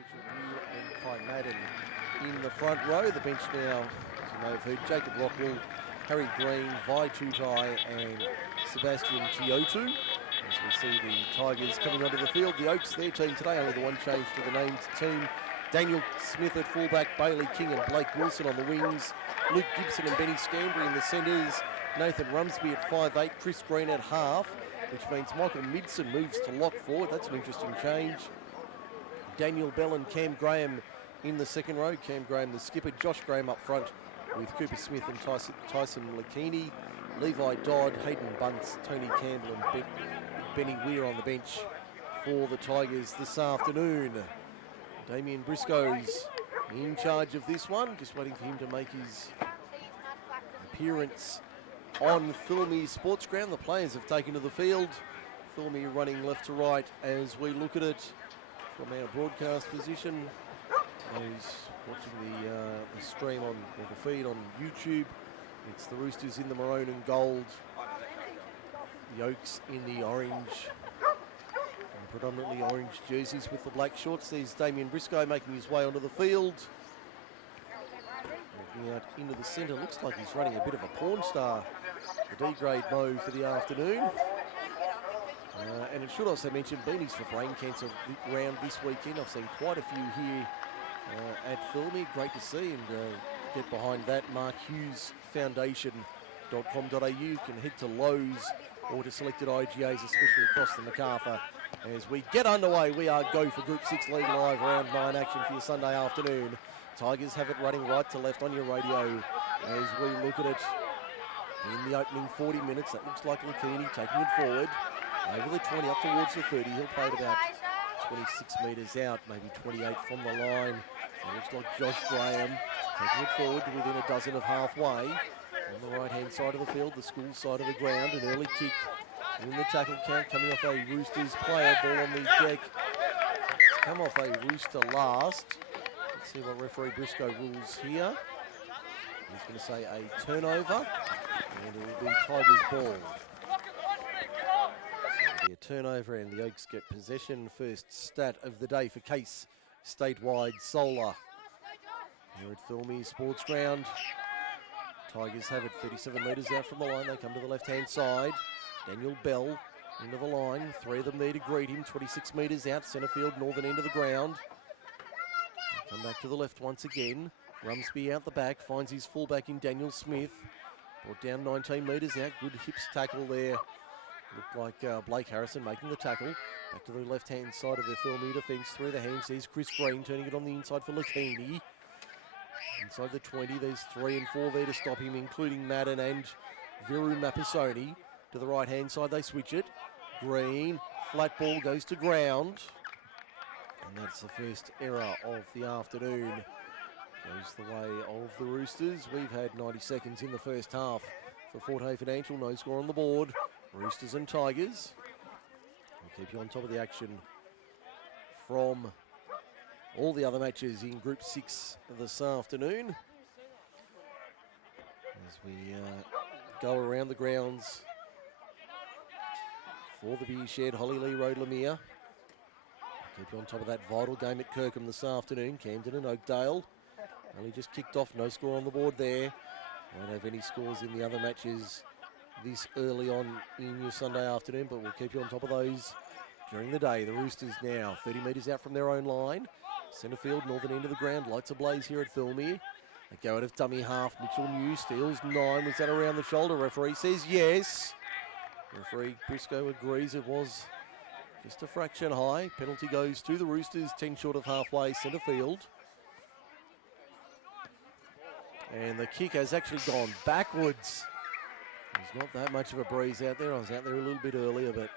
Mitchell and Kai Madden in the front row. The bench now, as you may have heard, Jacob Rockwell, Harry Green, Vi Tutai and Sebastian Tiotu. As we see the Tigers coming onto the field. The Oaks, their team today, only the one change to the named team. Daniel Smith at fullback, Bailey King and Blake Wilson on the wings. Luke Gibson and Benny Scambry in the centres. Nathan Rumsby at 5'8", Chris Green at half, which means Michael Midson moves to lock forward. That's an interesting change. Daniel Bell and Cam Graham in the second row. Cam Graham, the skipper. Josh Graham up front with Cooper Smith and Tyson Lakini. Levi Dodd, Hayden Bunce, Tony Campbell and Benny Weir on the bench for the Tigers this afternoon. Damien Briscoe's in charge of this one. Just waiting for him to make his appearance on Thirlmere Sports Ground. The players have taken to the field. Thirlmere running left to right as we look at it from our broadcast position. Those watching the stream on, or the feed on YouTube, it's the Roosters in the maroon and gold, the Oaks in the orange, and predominantly orange jerseys with the black shorts. There's Damien Briscoe making his way onto the field. Looking out into the centre, looks like he's running a bit of a porn star, the D-grade Mo for the afternoon. And it should also mention beanies for brain cancer round this weekend. I've seen quite a few here at Thirlmere. Great to see, and get behind that. Mark Hughes Foundation.com.au. You can head to Lowe's or to selected IGAs, especially across the Macarthur. As we get underway, we are go for Group 6 League Live round 9 action for your Sunday afternoon. Tigers have it running right to left on your radio as we look at it in the opening 40 minutes. That looks like Lakini taking it forward over the 20 up towards the 30. He'll play it about 26 metres out, maybe 28 from the line. It looks like Josh Graham taking it forward to within a dozen of halfway. On the right-hand side of the field, the school side of the ground, an early kick in the tackle count coming off a Roosters player. Ball on the deck. It's come off a Rooster last. Let's see what referee Briscoe rules here. He's going to say a turnover, and it will be Tigers' ball. A turnover, and the Oaks get possession. First stat of the day for Case Statewide Solar here at Thirlmere Sports Ground. Tigers have it 37 metres out from the line. They come to the left-hand side. Daniel Bell into the line. Three of them there to greet him. 26 metres out, centre field, northern end of the ground. They come back to the left once again. Rumsby out the back, finds his fullback in Daniel Smith. Brought down 19 metres out. Good hips tackle there. Looked like Blake Harrison making the tackle. Back to the left-hand side of the Thirlmere defence. Through the hands, there's Chris Green turning it on the inside for Lakini. Inside the 20, there's 3 and 4 there to stop him, including Madden and Viru Mapasoni. To the right-hand side, they switch it. Green, flat ball goes to ground. And that's the first error of the afternoon. Goes the way of the Roosters. We've had 90 seconds in the first half for Fort Hay Financial. No score on the board. Roosters and Tigers. We'll keep you on top of the action from all the other matches in Group 6 this afternoon. As we go around the grounds for the Beer Shed, Hollylee Road, Lemire. Keep you on top of that vital game at Kirkham this afternoon. Camden and Oakdale. Only just kicked off, no score on the board there. Won't have any scores in the other matches this early on in your Sunday afternoon, but we'll keep you on top of those during the day. The Roosters now 30 metres out from their own line. Centre field, northern end of the ground. Lights ablaze here at Thirlmere. They go out of dummy half. Mitchell New steals 9. Was that around the shoulder? Referee says yes. Referee Briscoe agrees it was just a fraction high. Penalty goes to the Roosters, 10 short of halfway, centre field. And the kick has actually gone backwards. There's not that much of a breeze out there. I was out there a little bit earlier, but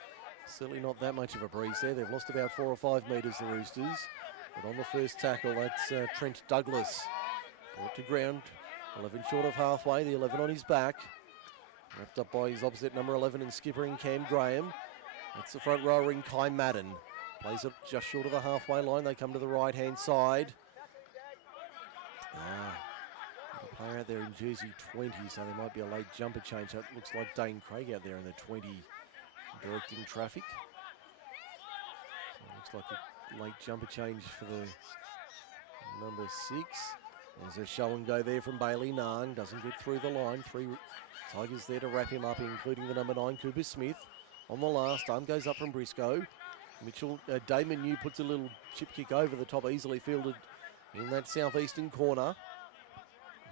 certainly not that much of a breeze there. They've lost about 4 or 5 metres, the Roosters. But on the first tackle, that's Trent Douglas. Brought to ground, 11 short of halfway, the 11 on his back. Wrapped up by his opposite number 11 and skipper in Cam Graham. That's the front rower in Kai Madden. Plays it just short of the halfway line. They come to the right-hand side. A player out there in jersey 20, so there might be a late jumper change. That looks like Dane Craig out there in the 20 directing traffic. So it looks like late jumper change for the number 6. There's a show and go there from Bailey Nang. Doesn't get through the line. 3 Tigers there to wrap him up, including the number 9, Cooper Smith. On the last, arm goes up from Briscoe. Damon New puts a little chip kick over the top, easily fielded in that southeastern corner.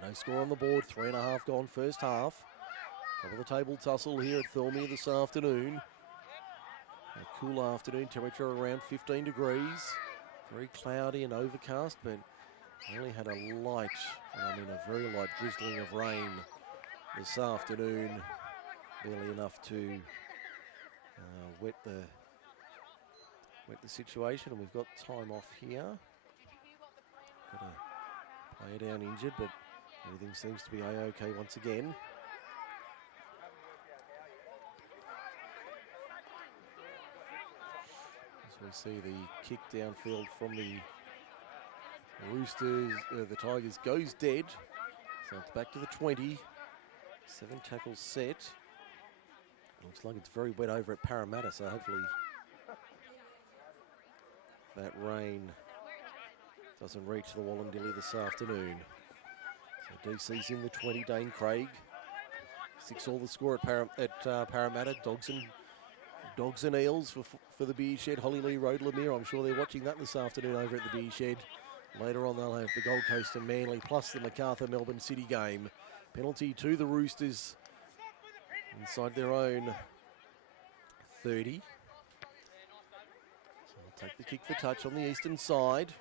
No score on the board, 3.5 gone first half. Top of the table tussle here at Thirlmere this afternoon. A cool afternoon, temperature around 15 degrees. Very cloudy and overcast, but only had a light, a very light drizzling of rain this afternoon. Barely enough to wet the situation, and we've got time off here. Got a player down injured, but everything seems to be a-okay once again. As we see the kick downfield from the Roosters, the Tigers goes dead. So it's back to the 20. 7 tackles set. Looks like it's very wet over at Parramatta, so hopefully that rain doesn't reach the Wallandilly this afternoon. So DC's in the 20, Dane Craig. 6-all the score at Parramatta. Dogs and Eels for the Beer Shed, Holly Lee Road, Lemire. I'm sure they're watching that this afternoon over at the Beer Shed. Later on they'll have the Gold Coast and Manly, plus the Macarthur Melbourne City game. Penalty to the Roosters inside their own 30. They'll take the kick for touch on the eastern side.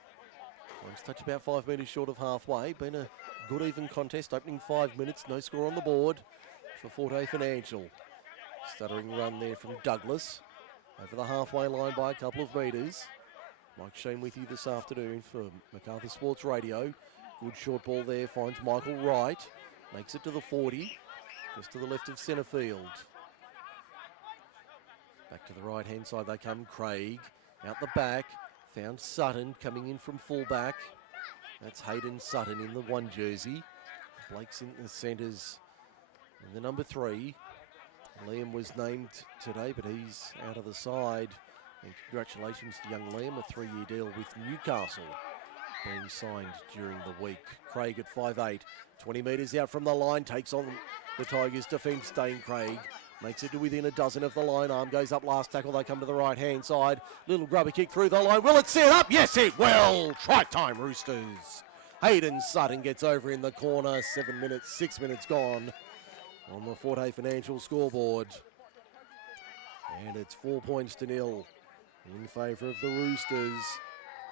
Times touch about 5 metres short of halfway. Been a good even contest, opening 5 minutes, no score on the board for Forte Financial. Stuttering run there from Douglas. Over the halfway line by a couple of metres. Mike Shane with you this afternoon for Macarthur Sports Radio. Good short ball there, finds Michael Wright. Makes it to the 40, just to the left of centre field. Back to the right-hand side they come, Craig. Out the back, found Sutton coming in from full-back. That's Hayden Sutton in the 1 jersey. Blake's in the centres in the number 3. Liam was named today, but he's out of the side. And congratulations to young Liam, a 3-year deal with Newcastle being signed during the week. Craig at 5'8", 20 metres out from the line, takes on the Tigers' defence. Dane Craig makes it to within a dozen of the line. Arm goes up, last tackle, they come to the right-hand side. Little grubber kick through the line. Will it set up? Yes, it will. Try time, Roosters. Hayden Sutton gets over in the corner. 6 minutes gone on the Forte Financial scoreboard. And it's 4 points to 0 in favour of the Roosters.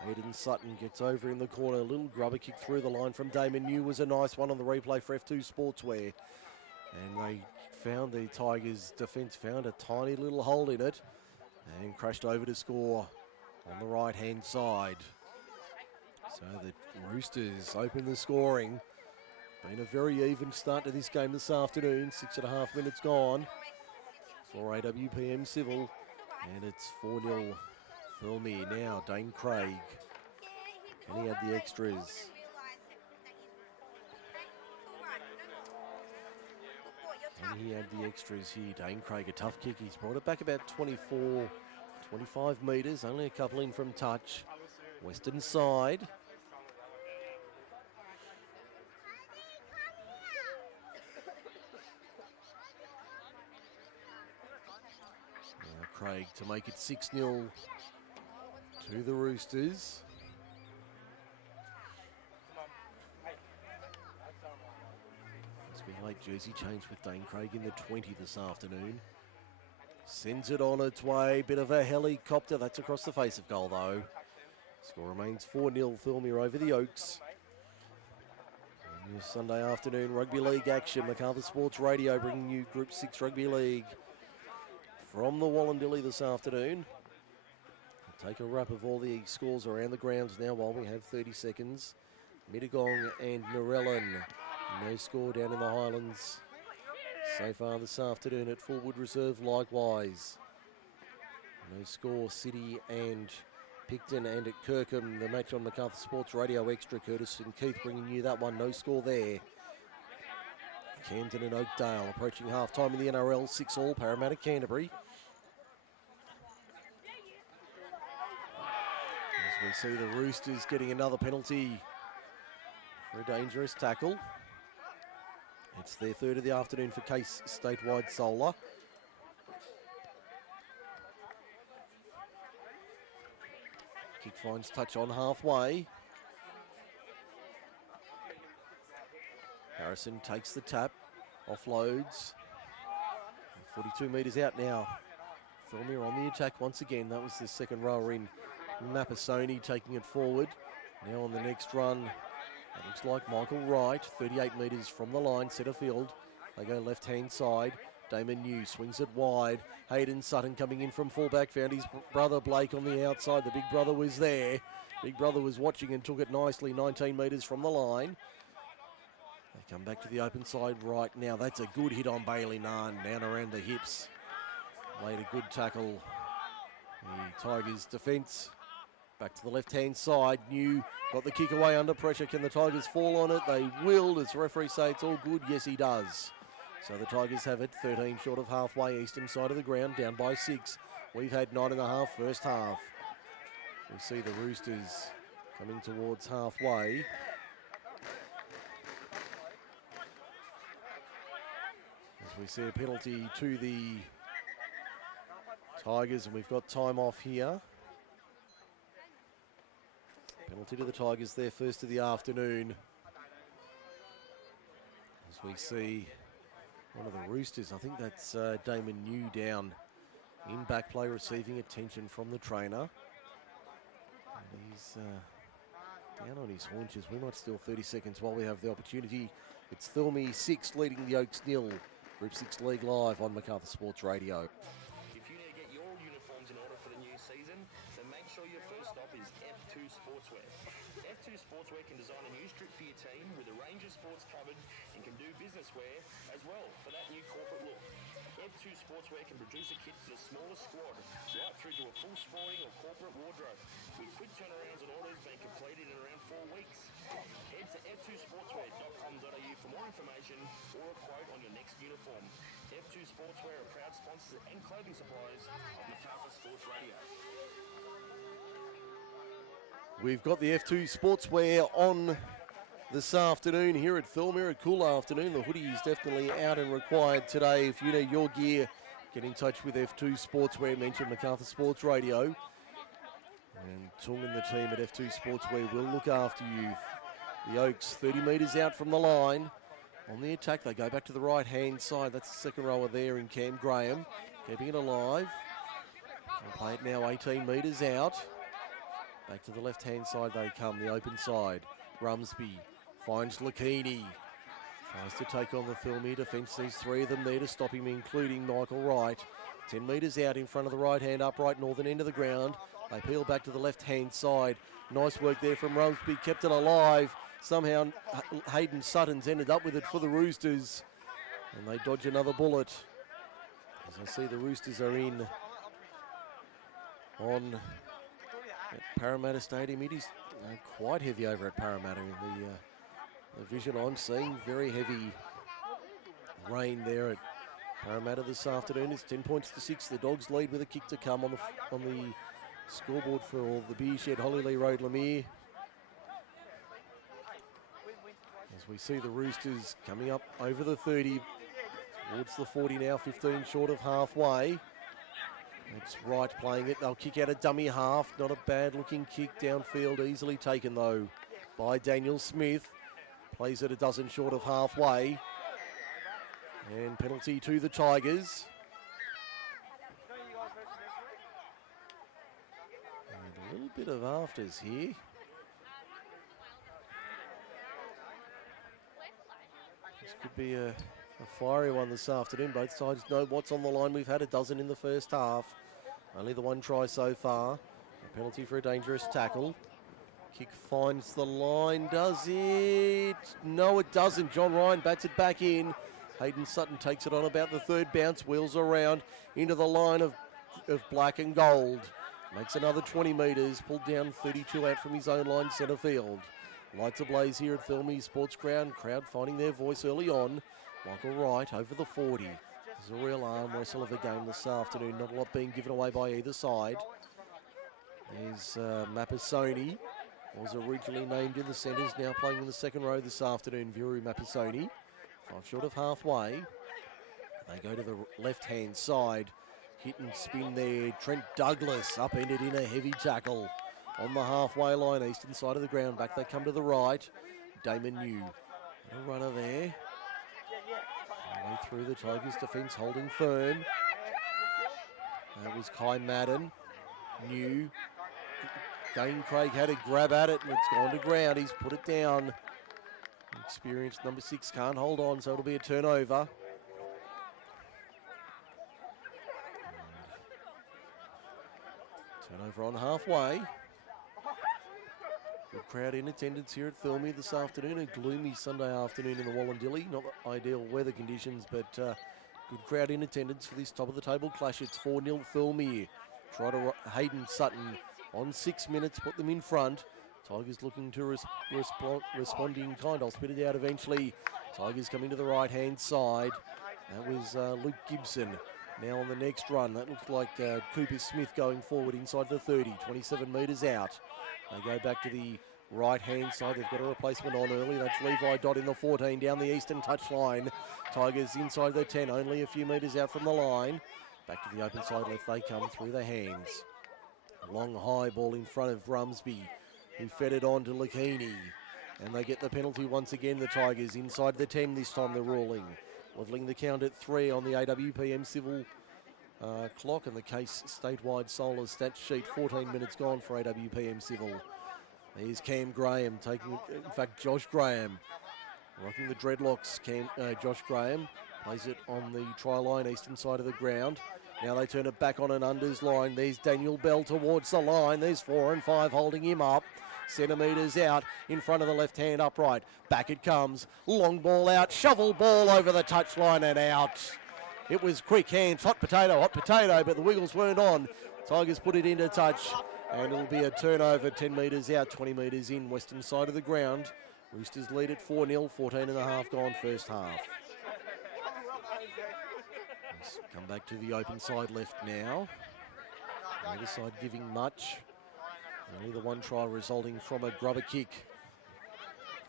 Hayden Sutton gets over in the corner. A little grubber kick through the line from Damon New was a nice one on the replay for F2 Sportswear. And the Tigers' defence found a tiny little hole in it and crashed over to score on the right-hand side. So the Roosters open the scoring. Been a very even start to this game this afternoon. 6.5 minutes gone for AWPM Civil. And it's 4-0 Thirlmere now. Dane Craig. And he had the extras. Here. Dane Craig, a tough kick. He's brought it back about 24, 25 metres. Only a couple in from touch. Western side. Craig to make it 6-0 to the Roosters. It's been a late jersey change with Dane Craig in the 20 this afternoon. Sends it on its way, bit of a helicopter. That's across the face of goal though. Score remains 4-0 Thirlmere over the Oaks. Sunday afternoon rugby league action. Macarthur Sports Radio bringing you Group 6 Rugby League from the Wallandilly this afternoon. We'll take a wrap of all the scores around the grounds now while we have 30 seconds. Mittagong and Narellan. No score down in the Highlands so far this afternoon at Fullwood Reserve likewise. No score City and Picton, and at Kirkham the match on Macarthur Sports Radio Extra. Curtis and Keith bringing you that one. No score there. Camden and Oakdale approaching half-time in the NRL. 6-all, Parramatta Canterbury. We see the Roosters getting another penalty for a dangerous tackle. It's their third of the afternoon for Case statewide Solar. Kick finds touch on halfway. Harrison takes the tap, offloads. 42 metres out now. Thirlmere on the attack once again. That was the second rower in. Mapasoni taking it forward. Now on the next run, it looks like Michael Wright, 38 metres from the line, centre field. They go left-hand side. Damon New swings it wide. Hayden Sutton coming in from fullback, found his brother Blake on the outside. The big brother was there. Big brother was watching and took it nicely, 19 metres from the line. They come back to the open side right now. That's a good hit on Bailey Nunn, down around the hips. Laid a good tackle. The Tigers' defence. Back to the left-hand side. New got the kick away under pressure. Can the Tigers fall on it? They will. Does the referee say it's all good? Yes, he does. So the Tigers have it 13 short of halfway, eastern side of the ground, down by 6. We've had 9.5 first half. We see the Roosters coming towards halfway. As we see a penalty to the Tigers, and we've got time off here. Penalty to the Tigers, their first of the afternoon. As we see one of the Roosters, I think that's Damon New down in back play, receiving attention from the trainer. And he's down on his haunches. We might steal 30 seconds while we have the opportunity. It's Thirlmere 6 leading the Oaks 0. Group 6 League live on Macarthur Sports Radio. If you need to get your uniforms in order for the new season, then make sure your first stop is F2 Sportswear. F2 Sportswear can design a new strip for your team with a range of sports covered and can do business wear as well for that new corporate look. F2 Sportswear can produce a kit for the smallest squad, right through to a full sporting or corporate wardrobe, with quick turnarounds and orders being completed in around 4 weeks. Head to f2sportswear.com.au for more information or a quote on your next uniform. F2 Sportswear are proud sponsors and clothing suppliers of Macarthur Sports Radio. We've got the F2 Sportswear on this afternoon here at Thirlmere. A cool afternoon. The hoodie is definitely out and required today. If you need your gear, get in touch with F2 Sportswear. Mention Macarthur Sports Radio. And Tung and the team at F2 Sportswear will look after you. The Oaks 30 metres out from the line. On the attack, they go back to the right-hand side. That's the second rower there in Cam Graham. Keeping it alive. They'll play it now 18 metres out. Back to the left-hand side they come, the open side. Rumsby finds Lakini. Tries to take on the Thirlmere defence. There's 3 of them there to stop him, including Michael Wright. 10 metres out in front of the right-hand upright northern end of the ground. They peel back to the left-hand side. Nice work there from Rumsby, kept it alive. Somehow Hayden Sutton's ended up with it for the Roosters. And they dodge another bullet. As I see the Roosters are in on at Parramatta Stadium. It is quite heavy over at Parramatta in the vision I'm seeing. Very heavy rain there at Parramatta this afternoon. It's 10 points to 6. The Dogs lead with a kick to come on the scoreboard for the Beer Shed, Holylee Road, Lemire. As we see the Roosters coming up over the 30, towards the 40 now, 15 short of halfway. It's Wright playing it. They'll kick out a dummy half. Not a bad looking kick downfield. Easily taken though by Daniel Smith. Plays it a dozen short of halfway. And penalty to the Tigers. And a little bit of afters here. This could be a fiery one this afternoon. Both sides know what's on the line. We've had a dozen in the first half. Only the one try so far. A penalty for a dangerous tackle. Kick finds the line. Does it? No, it doesn't. John Ryan bats it back in. Hayden Sutton takes it on about the third bounce. Wheels around into the line of black and gold. Makes another 20 metres. Pulled down 32 out from his own line, centre field. Lights ablaze here at Thirlmere Sports Ground. Crowd finding their voice early on. Michael Wright over the 40. There's a real arm wrestle of a game this afternoon. Not a lot being given away by either side. There's Mapasoni. Was originally named in the centres, now playing in the second row this afternoon, Viru Mapasoni. 5 short of halfway. They go to the left-hand side. Hit and spin there. Trent Douglas upended in a heavy tackle on the halfway line, eastern side of the ground. Back they come to the right. Damon New. A runner there. Way through the Tigers defence, holding firm. That was Kai Madden. New. Dane Craig had a grab at it and it's gone to ground. He's put it down. Experienced number 6 can't hold on, so it'll be a turnover. Turnover on halfway. Good crowd in attendance here at Thirlmere this afternoon. A gloomy Sunday afternoon in the Wallandilly. Not the ideal weather conditions, but good crowd in attendance for this top of the table clash. It's 4-0 Thirlmere. Try to Hayden Sutton on 6 minutes, put them in front. Tigers looking to respond in kind. I'll spit it out eventually. Tigers coming to the right-hand side. That was Luke Gibson. Now on the next run, that looks like Cooper Smith going forward inside the 30, 27 metres out. They go back to the right-hand side. They've got a replacement on early. That's Levi Dodd in the 14 down the eastern touchline. Tigers inside the 10, only a few metres out from the line. Back to the open side left they come through the hands. Long high ball in front of Rumsby, who fed it on to Lakini. And they get the penalty once again, the Tigers. Inside the 10 this time they're ruling. Levelling the count at 3 on the AWPM civil clock, and the case statewide solar stats sheet. 14 minutes gone for AWPM civil. There's Cam Graham taking, in fact, Josh Graham. Rocking the dreadlocks, Josh Graham. Plays it on the try line, eastern side of the ground. Now they turn it back on an unders line. There's Daniel Bell towards the line. There's 4 and 5 holding him up. Centimetres out in front of the left hand upright. Back it comes. Long ball out. Shovel ball over the touchline and out. It was quick hands. Hot potato, but the wiggles weren't on. Tigers put it into touch and it'll be a turnover 10 metres out, 20 metres in, western side of the ground. Roosters lead at 4-0, 14 and a half gone first half. Let's come back to the open side left now. Either side giving much. Only the one try resulting from a grubber kick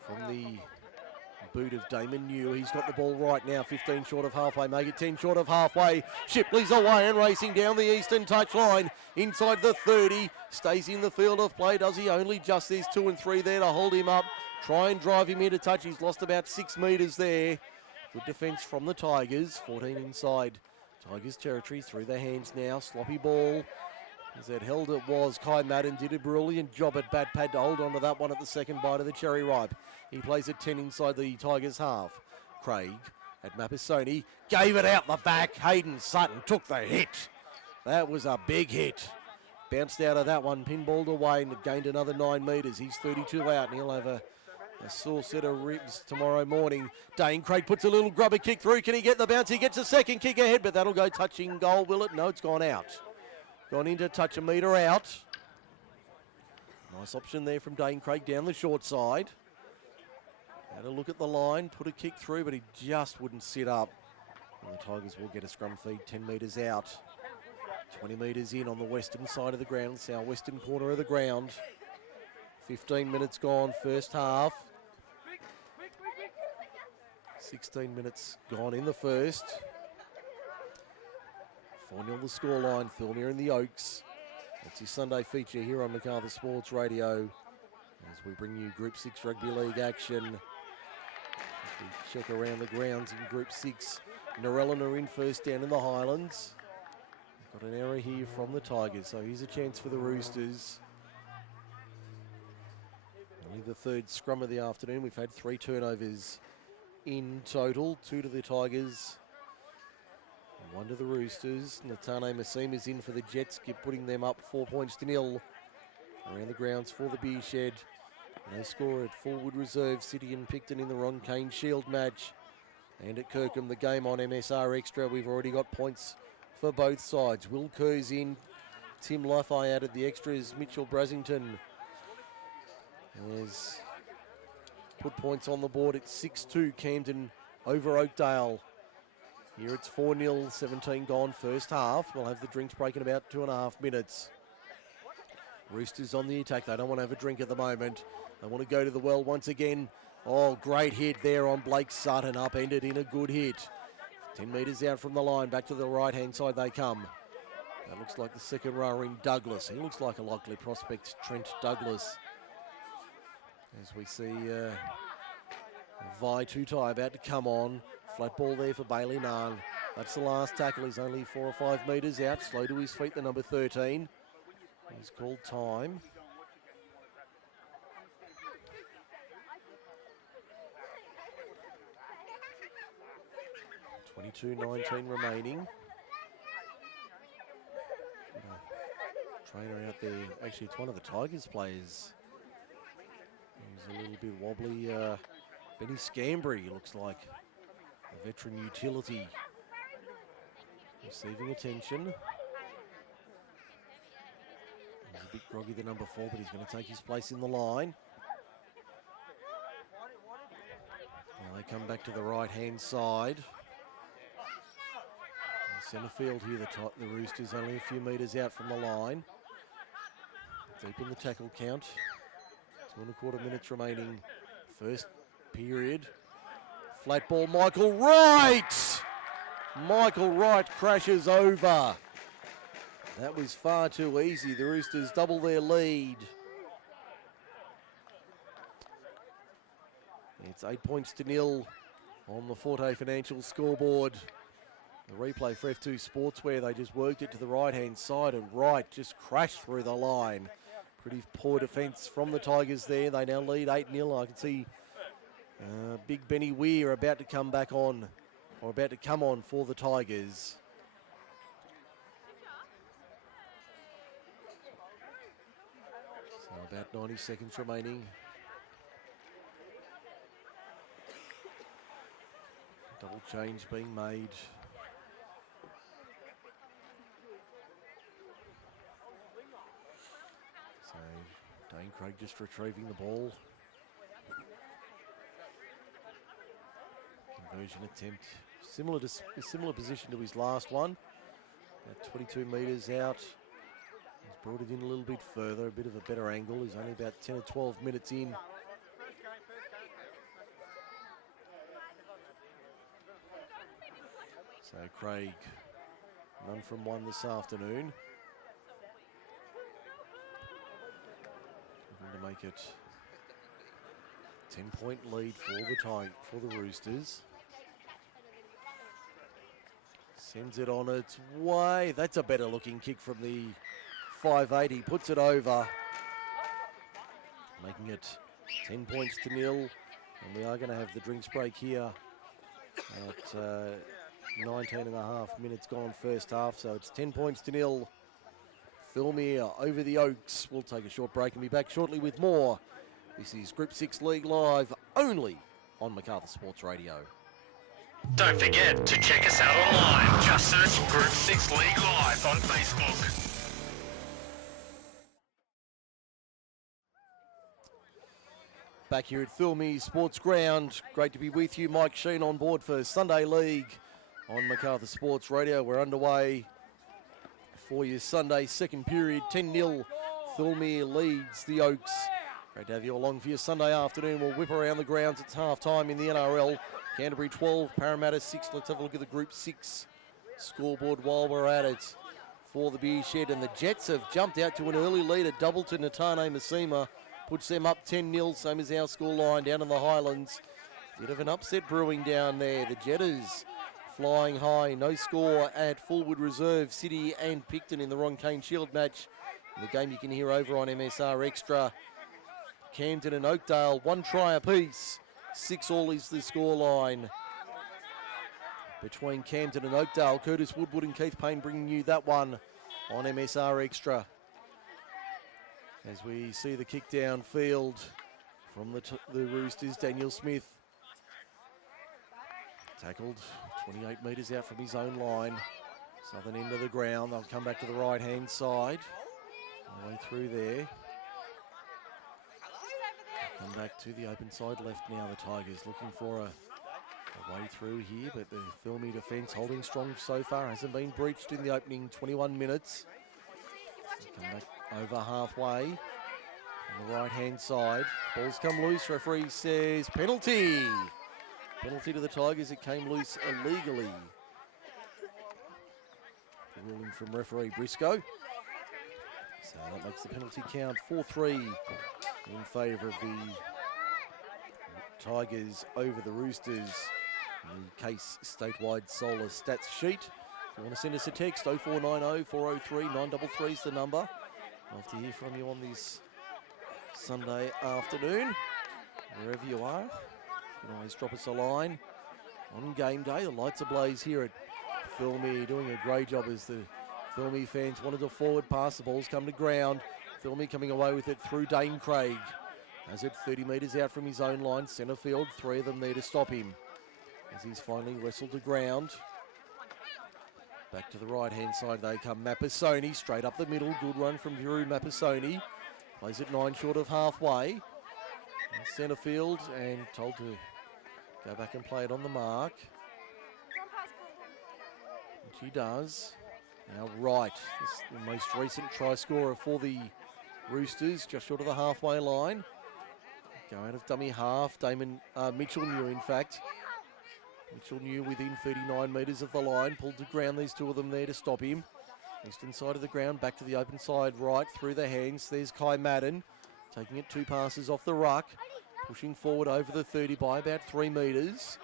from the boot of Damon New. He's got the ball right now, 15 short of halfway, make it 10 short of halfway. Shipley's away and racing down the eastern touchline. Inside the 30, stays in the field of play, does he? Only just, there's 2 and 3 there to hold him up. Try and drive him into touch. He's lost about 6 metres there. Good defence from the Tigers. 14 inside Tigers territory. Through their hands now. Sloppy ball. As that held it was. Kai Madden did a brilliant job at bat pad to hold on to that one at the second bite of the cherry ripe. He plays at 10 inside the Tigers half. Craig at Mapasoni. Gave it out the back. Hayden Sutton took the hit. That was a big hit. Bounced out of that one. Pinballed away and gained another 9 metres. He's 32 out and he'll have a sore set of ribs tomorrow morning. Dane Craig puts a little grubber kick through. Can he get the bounce? He gets a second kick ahead, but that'll go touching goal, will it? No, it's gone out. Gone into touch, a metre out. Nice option there from Dane Craig down the short side. Had a look at the line, put a kick through, but he just wouldn't sit up. And the Tigers will get a scrum feed 10 metres out. 20 metres in on the western side of the ground, south-western corner of the ground. 15 minutes gone, first half. 16 minutes gone in the first. 4-0 the scoreline, Thirlmere in the Oaks. That's your Sunday feature here on Macarthur Sports Radio as we bring you Group 6 Rugby League action. As we check around the grounds in Group 6. Narellan are in first down in the Highlands. Got an error here from the Tigers, so here's a chance for the Roosters. Only the third scrum of the afternoon. We've had 3 turnovers in total. 2 to the Tigers, 1 to the Roosters. Natane Massim is in for the Jets, putting them up 4 points to 0. Around the grounds for the Beer Shed. They score at Forward Reserve, City and Picton in the Ron Kane Shield match. And at Kirkham, the game on MSR Extra. We've already got points for both sides. Will Kerr's in. Tim Lafay added the extras. Mitchell Brasington has put points on the board at 6-2 Camden over Oakdale. Here it's 4-0, 17 gone first half. We'll have the drinks break in about 2.5 minutes. Roosters on the attack. They don't want to have a drink at the moment. They want to go to the well once again. Oh, great hit there on Blake Sutton. Upended in a good hit. 10 metres out from the line. Back to the right-hand side they come. That looks like the second rower in Douglas. He looks like a likely prospect, Trent Douglas. As we see Vi Tutai about to come on. Flat ball there for Bailey Nahn. That's the last tackle. He's only 4 or 5 metres out. Slow to his feet, the number 13. He's called time. 22:19 remaining. Trainer out there. Actually, it's one of the Tigers players. He's a little bit wobbly. Benny Scambry looks like a veteran utility. Receiving attention. He's a bit groggy, the number 4, but he's going to take his place in the line. Now they come back to the right-hand side. Centre field here, the Roosters only a few metres out from the line. Deep in the tackle count. 2.25 minutes remaining. First period. Flat ball, Michael Wright! Michael Wright crashes over. That was far too easy. The Roosters double their lead. It's 8 points to 0 on the Forte Financial scoreboard. The replay for F2 Sportswear, they just worked it to the right-hand side and Wright just crashed through the line. Pretty poor defence from the Tigers there. They now lead 8-0. I can see Big Benny Weir about to come back on, or about to come on for the Tigers. So about 90 seconds remaining. Double change being made. So Dane Craig just retrieving the ball. Conversion attempt, similar position to his last one. About 22 metres out. He's brought it in a little bit further, a bit of a better angle. He's only about 10 or 12 minutes in. So Craig, none from one this afternoon. Looking to make it 10-point lead for the Roosters. Sends it on its way. That's a better looking kick from the 580. Puts it over. Making it 10 points to 0. And we are going to have the drinks break here at 19.5 minutes gone first half. So it's 10 points to 0. Thirlmere over the Oaks. We'll take a short break and be back shortly with more. This is Group 6 League Live, only on Macarthur Sports Radio. Don't forget to check us out online. Just search Group 6 League Live on Facebook. Back here at Thirlmere Sports Ground. Great to be with you. Mike Sheen on board for Sunday League on Macarthur Sports Radio. We're underway for your Sunday second period. 10-0. Thirlmere leads the Oaks. Great to have you along for your Sunday afternoon. We'll whip around the grounds. It's half-time in the NRL. Canterbury 12, Parramatta 6. Let's have a look at the Group 6 scoreboard while we're at it for the beer shed. And the Jets have jumped out to an early lead at Doubleton. Natane Masima puts them up 10-0, same as our scoreline down in the Highlands. Bit of an upset brewing down there. The Jetters flying high. No score at Fullwood Reserve, City and Picton in the Ron Kane Shield match. The game you can hear over on MSR Extra. Camden and Oakdale, 1 try apiece. 6-all is the scoreline between Camden and Oakdale. Curtis Woodward and Keith Payne bringing you that one on MSR Extra. As we see the kick downfield from the Roosters, Daniel Smith. Tackled 28 metres out from his own line. Southern end of the ground. They'll come back to the right-hand side. All the way through there. Come back to the open side left now. The Tigers looking for a way through here, but the Thirlmere defence holding strong so far. Hasn't been breached in the opening 21 minutes. So come back over halfway on the right-hand side. Ball's come loose. Referee says penalty. Penalty to the Tigers. It came loose illegally. The ruling from referee Briscoe. So that makes the penalty count 4-3 in favour of the Tigers over the Roosters. The Case statewide solar stats sheet. If you want to send us a text, 0490 403 933 is the number. I'd love to hear from you on this Sunday afternoon, wherever you are. You can always drop us a line on game day. The lights ablaze here at Thirlmere, doing a great job as the Thirlmere fans wanted to forward pass. The ball's come to ground. Thirlmere coming away with it through Dane Craig. As it 30 metres out from his own line, centre field, 3 of them there to stop him. As he's finally wrestled to ground. Back to the right-hand side they come. Mapasoni straight up the middle. Good run from Viru Mapasoni. Plays it 9 short of halfway. In centre field and told to go back and play it on the mark. Which he does. Now Wright, this is the most recent try scorer for the Roosters, just short of the halfway line. Go out of dummy half. Mitchell New, in fact. Mitchell New within 39 metres of the line. Pulled to ground, these 2 of them there to stop him. Eastern side of the ground, back to the open side, right through the hands. There's Kai Madden, taking it 2 passes off the ruck. Pushing forward over the 30 by about 3 metres.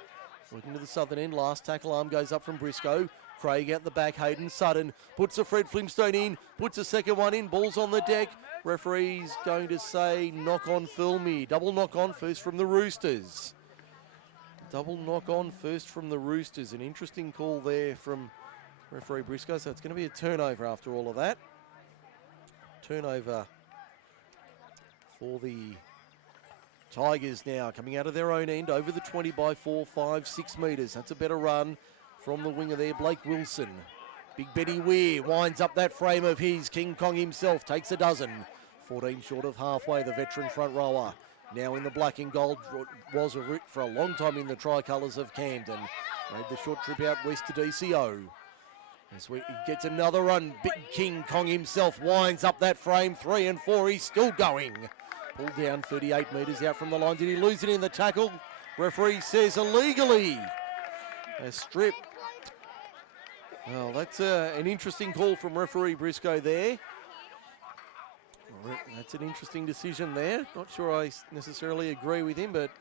Working to the southern end, last tackle arm goes up from Briscoe. Craig out the back, Hayden Sutton puts a Fred Flintstone in, puts a second one in, ball's on the deck. Referee's going to say knock on Thirlmere. Double knock on first from the Roosters. Double knock on first from the Roosters. An interesting call there from referee Briscoe. So it's going to be a turnover after all of that. Turnover for the Tigers now, coming out of their own end over the 20 by 4, 5, 6 metres. That's a better run from the winger there, Blake Wilson. Big Benny Weir winds up that frame of his. King Kong himself takes a dozen. 14 short of halfway, the veteran front rower. Now in the black and gold, was a root for a long time in the tricolours of Camden. Made the short trip out west to DCO. As he gets another run, Big King Kong himself winds up that frame. 3 and 4, he's still going. Pulled down 38 metres out from the line. Did he lose it in the tackle? Referee says illegally. A strip. Well, that's an interesting call from referee Briscoe there. That's an interesting decision there. Not sure I necessarily agree with him, but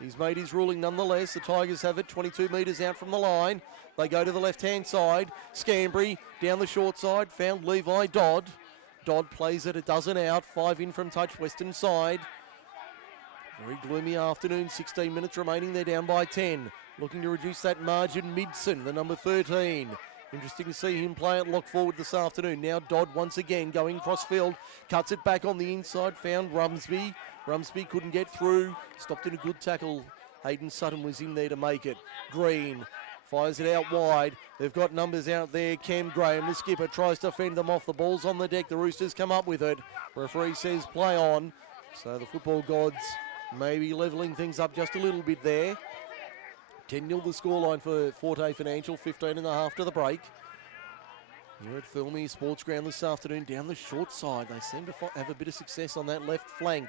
he's made his ruling nonetheless. The Tigers have it 22 metres out from the line. They go to the left-hand side. Scambry down the short side. Found Levi Dodd. Dodd plays it a dozen out. 5 in from touch, western side. Very gloomy afternoon. 16 minutes remaining. They're down by 10. Looking to reduce that margin. Midson, the number 13. Interesting to see him play it lock forward this afternoon. Now Dodd once again going cross-field. Cuts it back on the inside. Found Rumsby. Rumsby couldn't get through. Stopped in a good tackle. Hayden Sutton was in there to make it. Green fires it out wide. They've got numbers out there. Cam Graham, the skipper, tries to fend them off. The ball's on the deck. The Roosters come up with it. Referee says play on. So the football gods maybe levelling things up just a little bit there. 10-0 the scoreline for Forte Financial, 15.5 to the break. Here at Thirlmere Sports Ground this afternoon, down the short side. They seem to have a bit of success on that left flank,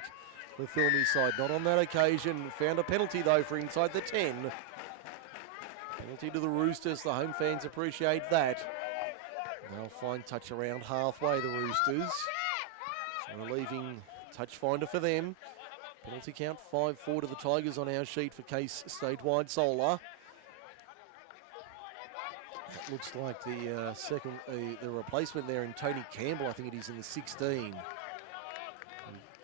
the Thirlmere side. Not on that occasion. Found a penalty, though, for inside the 10. Penalty to the Roosters. The home fans appreciate that. They'll find touch around halfway, the Roosters. So we're leaving touch finder for them. Penalty count 5-4 to the Tigers on our sheet for Case statewide solar. That looks like the replacement there in Tony Campbell. I think it is in the 16.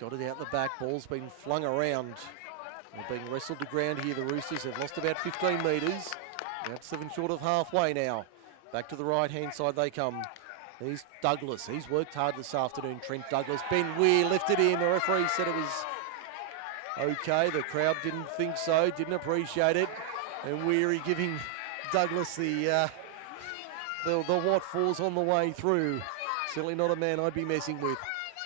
Got it out the back. Ball's been flung around. They're being wrestled to ground here. The Roosters have lost about 15 metres. About 7 short of halfway now. Back to the right-hand side they come. There's Douglas. He's worked hard this afternoon. Trent Douglas. Ben Weir lifted him. The referee said it was okay. The crowd didn't think so. Didn't appreciate it. And Weary giving Douglas the what falls on the way through. Certainly not a man I'd be messing with.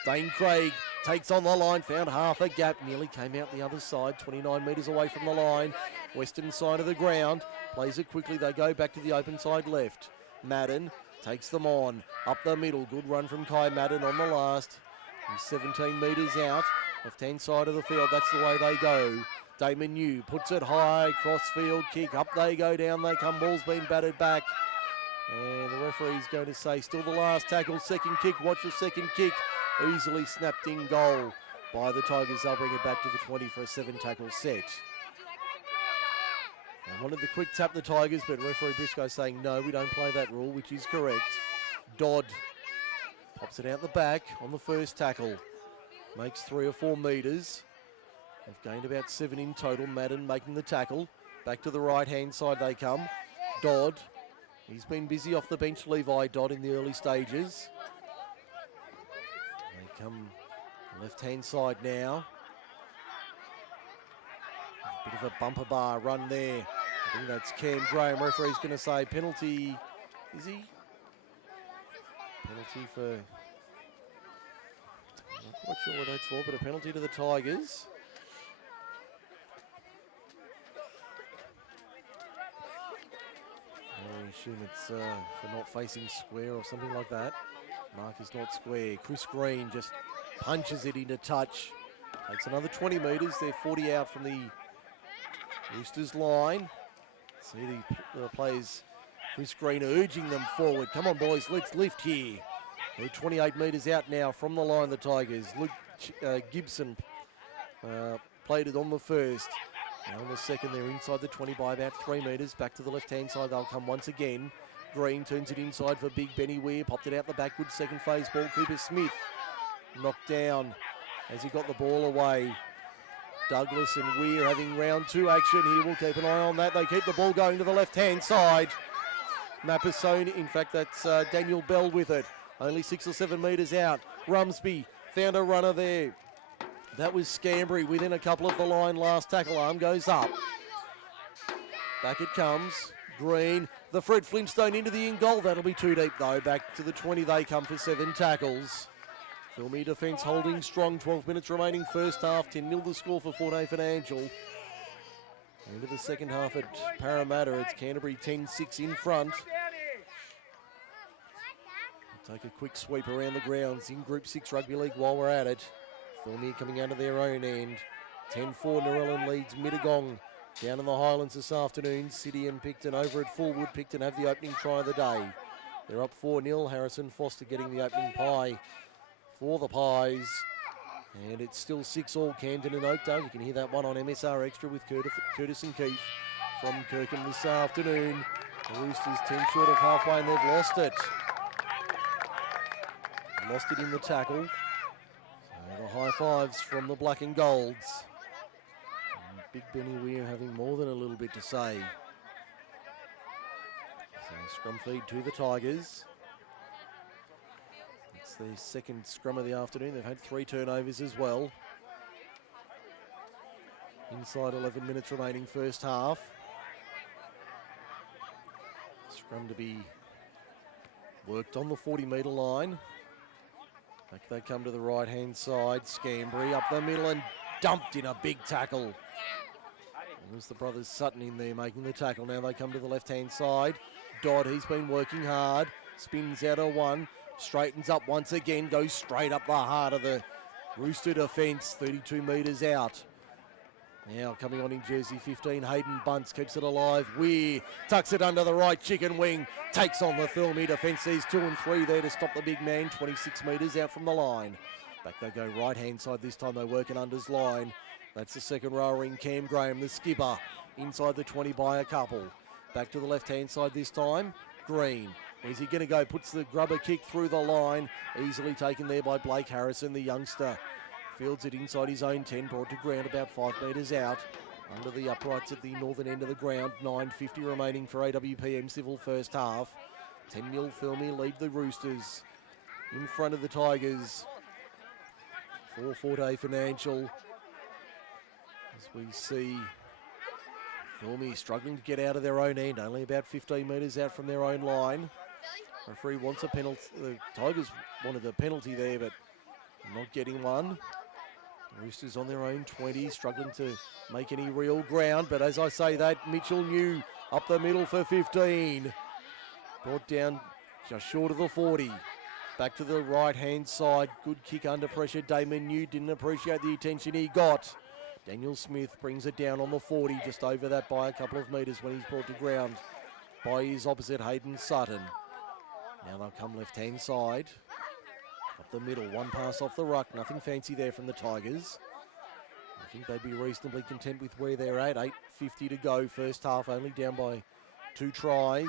Dane Craig takes on the line, found half a gap, nearly came out the other side, 29 metres away from the line. Western side of the ground, plays it quickly, they go back to the open side left. Madden takes them on, up the middle, good run from Kai Madden on the last. He's 17 metres out, left-hand side of the field. That's the way they go. Damon New puts it high, cross-field kick. Up they go, down they come. Ball's been batted back. And the referee's going to say, still the last tackle, second kick. Watch the second kick. Easily snapped in goal by the Tigers. They'll bring it back to the 20 for a 7-tackle set. They wanted the quick tap, the Tigers, but referee Briscoe saying, no, we don't play that rule, which is correct. Dodd pops it out the back on the first tackle. Makes 3 or 4 metres. They've gained about 7 in total. Madden making the tackle. Back to the right-hand side they come. Dodd. He's been busy off the bench, Levi Dodd, in the early stages. They come left-hand side now. A bit of a bumper bar run there. I think that's Cam Graham. Referee's going to say penalty. Is he? Penalty for... I'm not quite sure what that's for, but a penalty to the Tigers. I assume it's for not facing square or something like that. Mark is not square. Chris Green just punches it into touch. Takes another 20 metres. They're 40 out from the Roosters line. See the players, Chris Green urging them forward. Come on, boys, let's lift here. They're 28 metres out now from the line, the Tigers. Luke Gibson played it on the first. Now on the second, they're inside the 20 by about 3 metres. Back to the left-hand side, they'll come once again. Green turns it inside for big Benny Weir. Popped it out the back, good second phase ball. Cooper Smith knocked down as he got the ball away. Douglas and Weir having round 2 action here. We'll keep an eye on that. They keep the ball going to the left-hand side. Mapasone, in fact, that's Daniel Bell with it. Only 6 or 7 metres out. Rumsby found a runner there. That was Scambry within a couple of the line. Last tackle arm goes up. Back it comes. Green, the Fred Flintstone into the in goal. That'll be too deep though. Back to the 20 they come for 7 tackles. Thirlmere defence holding strong. 12 minutes remaining first half. 10-0 the score for Forte Financial. Into the second half at Parramatta. It's Canterbury 10-6 in front. Take a quick sweep around the grounds in Group 6 Rugby League while we're at it. Thirlmere coming out of their own end. 10-4 Narellan leads Mittagong. Down in the Highlands this afternoon. City and Picton over at Fullwood. Picton have the opening try of the day. They're up 4-0. Harrison Foster getting the opening pie for the Pies. And it's still 6-all Camden and Oakdale. You can hear that one on MSR Extra with Curtis and Keefe from Kirkham this afternoon. The Roosters 10 short of halfway and they've lost it. Lost it in the tackle. So the high fives from the black and golds. And big Benny Weir having more than a little bit to say. So scrum feed to the Tigers. It's their second scrum of the afternoon. They've had 3 turnovers as well. Inside 11 minutes remaining first half. Scrum to be worked on the 40-metre line. Back they come to the right-hand side. Scambry up the middle and dumped in a big tackle. There's the brothers Sutton in there making the tackle. Now they come to the left-hand side. Dodd, he's been working hard. Spins out of one. Straightens up once again. Goes straight up the heart of the Rooster defence. 32 metres out. Now coming on in jersey 15, Hayden Bunce keeps it alive. Weir tucks it under the right chicken wing. Takes on the Thirlmere defence. There's 2 and 3 there to stop the big man. 26 metres out from the line. Back they go right hand side this time. They work an unders line. That's the second rower in Cam Graham, the skipper. Inside the 20 by a couple. Back to the left hand side this time. Green. Where's he going to go? Puts the grubber kick through the line. Easily taken there by Blake Harrison, the youngster. Fields it inside his own 10, brought to ground about 5 metres out. Under the uprights at the northern end of the ground. 9:50 remaining for AWPM Civil first half. 10-0 Thirlmere lead the Roosters in front of the Tigers. For Forte Financial. As we see Thirlmere struggling to get out of their own end. Only about 15 metres out from their own line. Referee wants a penalty. The Tigers wanted a penalty there, but not getting one. Roosters on their own 20, struggling to make any real ground. But as I say that, Mitchell New up the middle for 15. Brought down just short of the 40. back to the right-hand side. Good kick under pressure. Damon New didn't appreciate the attention he got. Daniel Smith brings it down on the 40, just over that by a couple of metres when he's brought to ground by his opposite, Hayden Sutton. Now they'll come left-hand side. Up the middle, one pass off the ruck. Nothing fancy there from the Tigers. I think they'd be reasonably content with where they're at. 8:50 to go, first half, only down by 2 tries.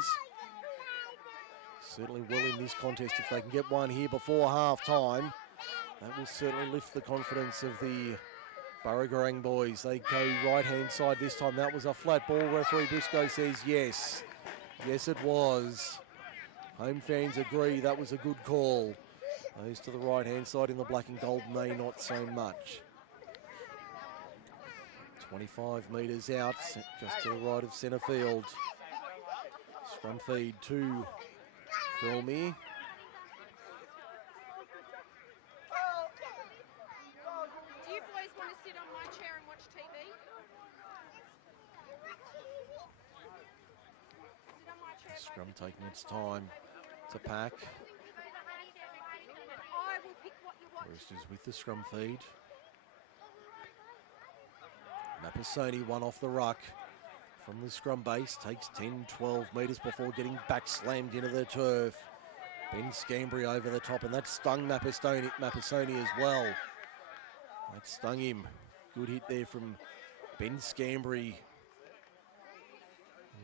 Certainly will in this contest if they can get one here before half-time. That will certainly lift the confidence of the Burragarang boys. They go right-hand side this time. That was a flat ball. Referee Briscoe says yes. Yes, it was. Home fans agree that was a good call. Those to the right-hand side in the black and gold, they not so much. 25 metres out, just to the right of centre field. Scrum feed to Thirlmere. Do you boys want to sit on my chair and watch TV? Sit on my chair. Scrum taking its time to pack. I will pick what you watch. Roosters with the scrum feed. Mapasoni, one off the ruck from the scrum base, takes 10-12 metres before getting back slammed into the turf. Ben Scambry over the top, and that stung Mapasoni as well. That stung him. Good hit there from Ben Scambry.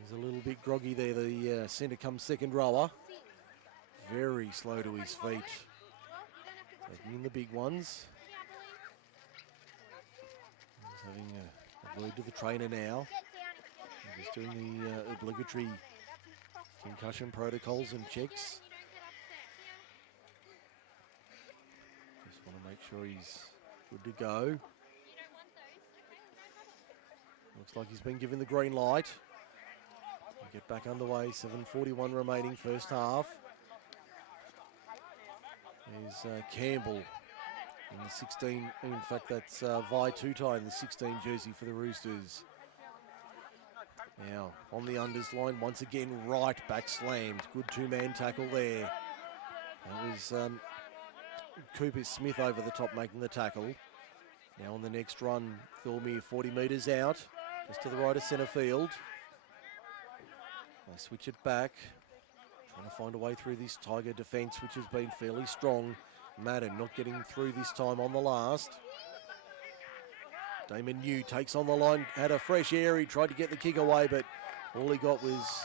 He's a little bit groggy there, the centre come second rower. Very slow to his feet. Taking in the big ones. He's having a word to the trainer now. He's doing the obligatory concussion protocols and checks. Just want to make sure he's good to go. Looks like he's been given the green light. We'll get back underway, 7:41 remaining first half. There's Campbell in the 16, in fact that's Vi Tutai in the 16 jersey for the Roosters. Now on the unders line, once again right back slammed. Good two-man tackle there. That was Cooper Smith over the top making the tackle. Now on the next run, Thirlmere 40 metres out, just to the right of centre field. They switch it back, trying to find a way through this Tiger defence, which has been fairly strong. Madden not getting through this time on the last. Damon New takes on the line, had a fresh air, he tried to get the kick away, but all he got was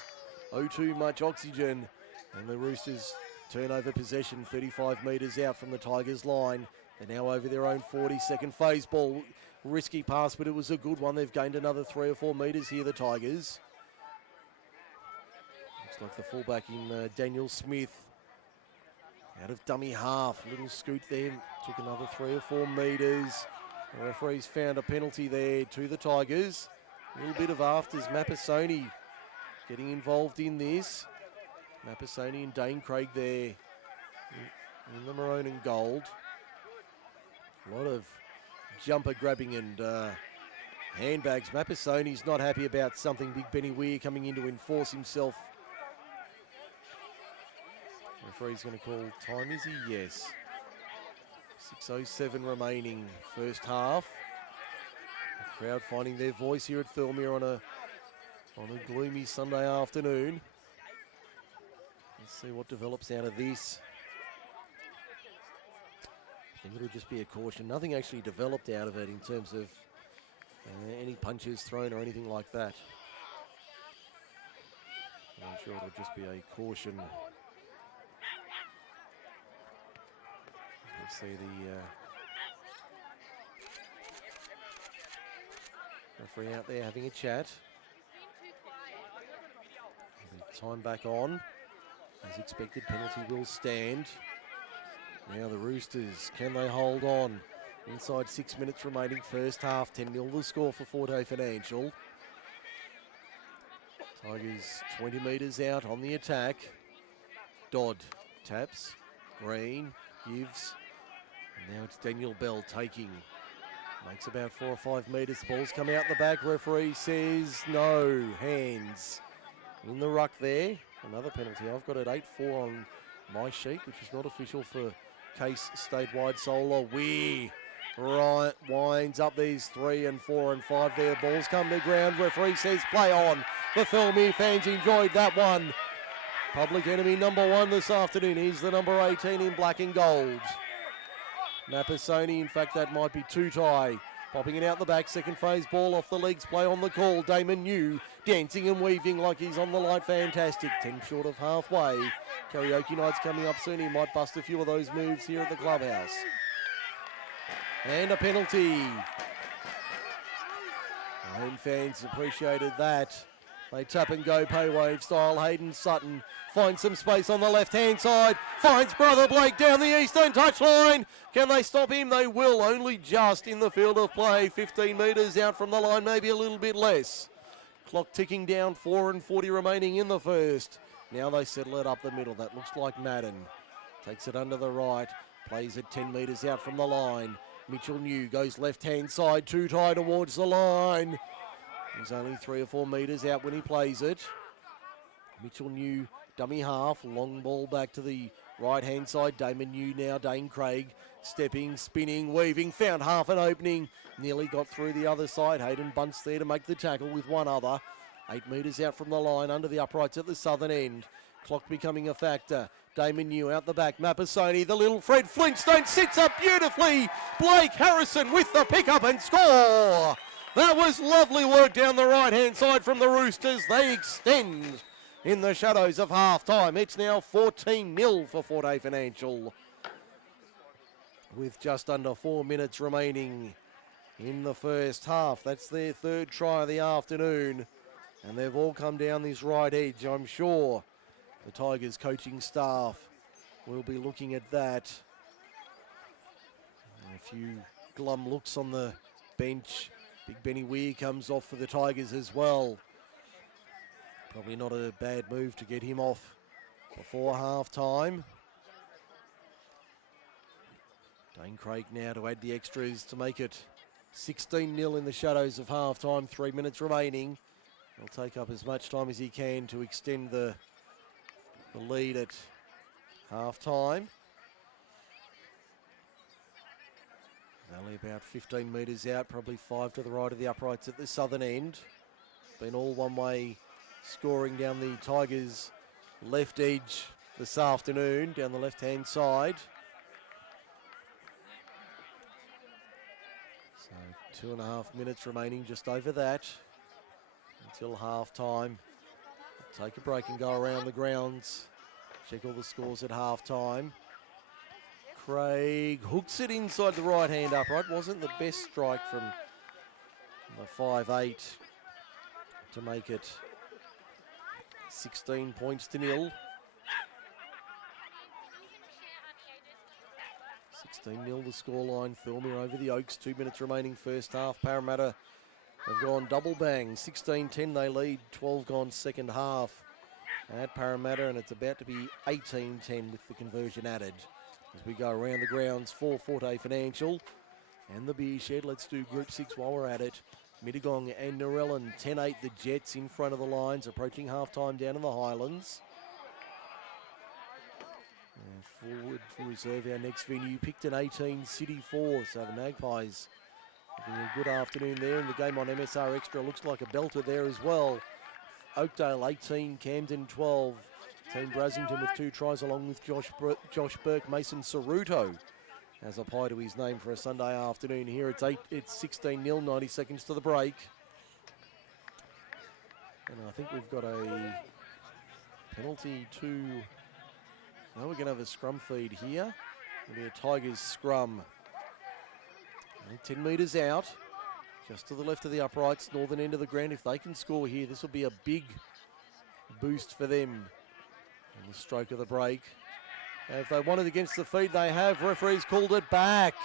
too much oxygen, and the Roosters turn over possession 35 metres out from the Tigers line. They're now over their own 40-second phase ball. Risky pass, but it was a good one. They've gained another 3 or 4 metres here, the Tigers. Looks like the fullback in Daniel Smith. Out of dummy half, little scoot there, took another 3 or 4 metres. The referee's found a penalty there to the Tigers. A little bit of afters, Mapasoni getting involved in this. Mapasoni and Dane Craig there in the maroon and gold. A lot of jumper grabbing and handbags. Mapasoni's not happy about something. Big Benny Weir coming in to enforce himself. Referee's going to call time, is he? Yes. 6:07 remaining first half. The crowd finding their voice here at Thirlmere on a gloomy Sunday afternoon. Let's see what develops out of this. I think it'll just be a caution. Nothing actually developed out of it in terms of any punches thrown or anything like that. I'm sure it'll just be a caution. Let's see the referee out there having a chat. The time back on. As expected, penalty will stand. Now the Roosters, can they hold on? Inside 6 minutes remaining first half, 10-0 the score for Forte Financial. Tigers 20 metres out on the attack. Dodd taps, Green gives, and now it's Daniel Bell taking. Makes about 4 or 5 metres, the ball's come out the back, referee says no, hands. In the ruck there, another penalty. I've got it 8-4 on my sheet, which is not official for Case statewide solo. Right, winds up these 3 and 4 and 5 there. Balls come to ground. Referee says play on. The Thirlmere fans enjoyed that one. Public enemy number 1 this afternoon. He's the number 18 in black and gold. Napasoni, in fact, that might be Tutai. Popping it out the back. Second phase ball off the legs. Play on the call. Damon New dancing and weaving like he's on the light. Fantastic. 10 short of halfway. Karaoke night's coming up soon. He might bust a few of those moves here at the clubhouse. And a penalty. Home fans appreciated that. They tap and go pay wave style. Hayden Sutton finds some space on the left-hand side. Finds Brother Blake down the eastern touchline. Can they stop him? They will, only just in the field of play. 15 metres out from the line, maybe a little bit less. Clock ticking down, 4:40 remaining in the first. Now they settle it up the middle. That looks like Madden. Takes it under the right. Plays it 10 metres out from the line. Mitchell New goes left-hand side, too tight towards the line. He's only 3 or 4 metres out when he plays it. Mitchell New, dummy half, long ball back to the right-hand side. Damon New now, Dane Craig, stepping, spinning, weaving, found half an opening. Nearly got through the other side. Hayden Bunce there to make the tackle with one other. 8 metres out from the line, under the uprights at the southern end. Clock becoming a factor. Damon New out the back. Mapasoni, the little Fred Flintstone sits up beautifully. Blake Harrison with the pickup and score. That was lovely work down the right-hand side from the Roosters. They extend in the shadows of half-time. It's now 14-0 for Fort A Financial, with just under 4 minutes remaining in the first half. That's their third try of the afternoon, and they've all come down this right edge. I'm sure the Tigers coaching staff will be looking at that. And a few glum looks on the bench. Big Benny Weir comes off for the Tigers as well. Probably not a bad move to get him off before half-time. Dane Craig now to add the extras to make it 16-0 in the shadows of half-time. 3 minutes remaining. He'll take up as much time as he can to extend the lead at half-time. Only about 15 metres out, probably 5 to the right of the uprights at the southern end. Been all one-way scoring down the Tigers' left edge this afternoon, down the left-hand side. So 2.5 minutes remaining, just over that, until half-time. Take a break and go around the grounds. Check all the scores at half-time. Craig hooks it inside the right-hand upright. Wasn't the best strike from the 5'8" to make it 16 points to 0. 16-0 the scoreline. Thirlmere over the Oaks. 2 minutes remaining first half. Parramatta have gone double bang. 16-10 they lead. 12 gone second half at Parramatta, and it's about to be 18-10 with the conversion added. As we go around the grounds for Fort A Financial and the Beer Shed. Let's do Group 6 while we're at it. Mittagong and Narellan, 10-8 the Jets in front of the lines, approaching half-time down in the Highlands. And forward for reserve, our next venue, Picton 18, City 4. So the Magpies having a good afternoon there, and the game on MSR Extra looks like a belter there as well. Oakdale 18, Camden 12. Team Brassington with 2 tries along with Josh Burke. Mason Ceruto has a pie to his name for a Sunday afternoon here. It's 16-0, 90 seconds to the break. And I think we've got a penalty to... No, we're going to have a scrum feed here. It'll be a Tigers scrum. Only 10 metres out, just to the left of the uprights, northern end of the ground. If they can score here, this will be a big boost for them. On the stroke of the break. If they want it against the feed, they have. Referee's called it back.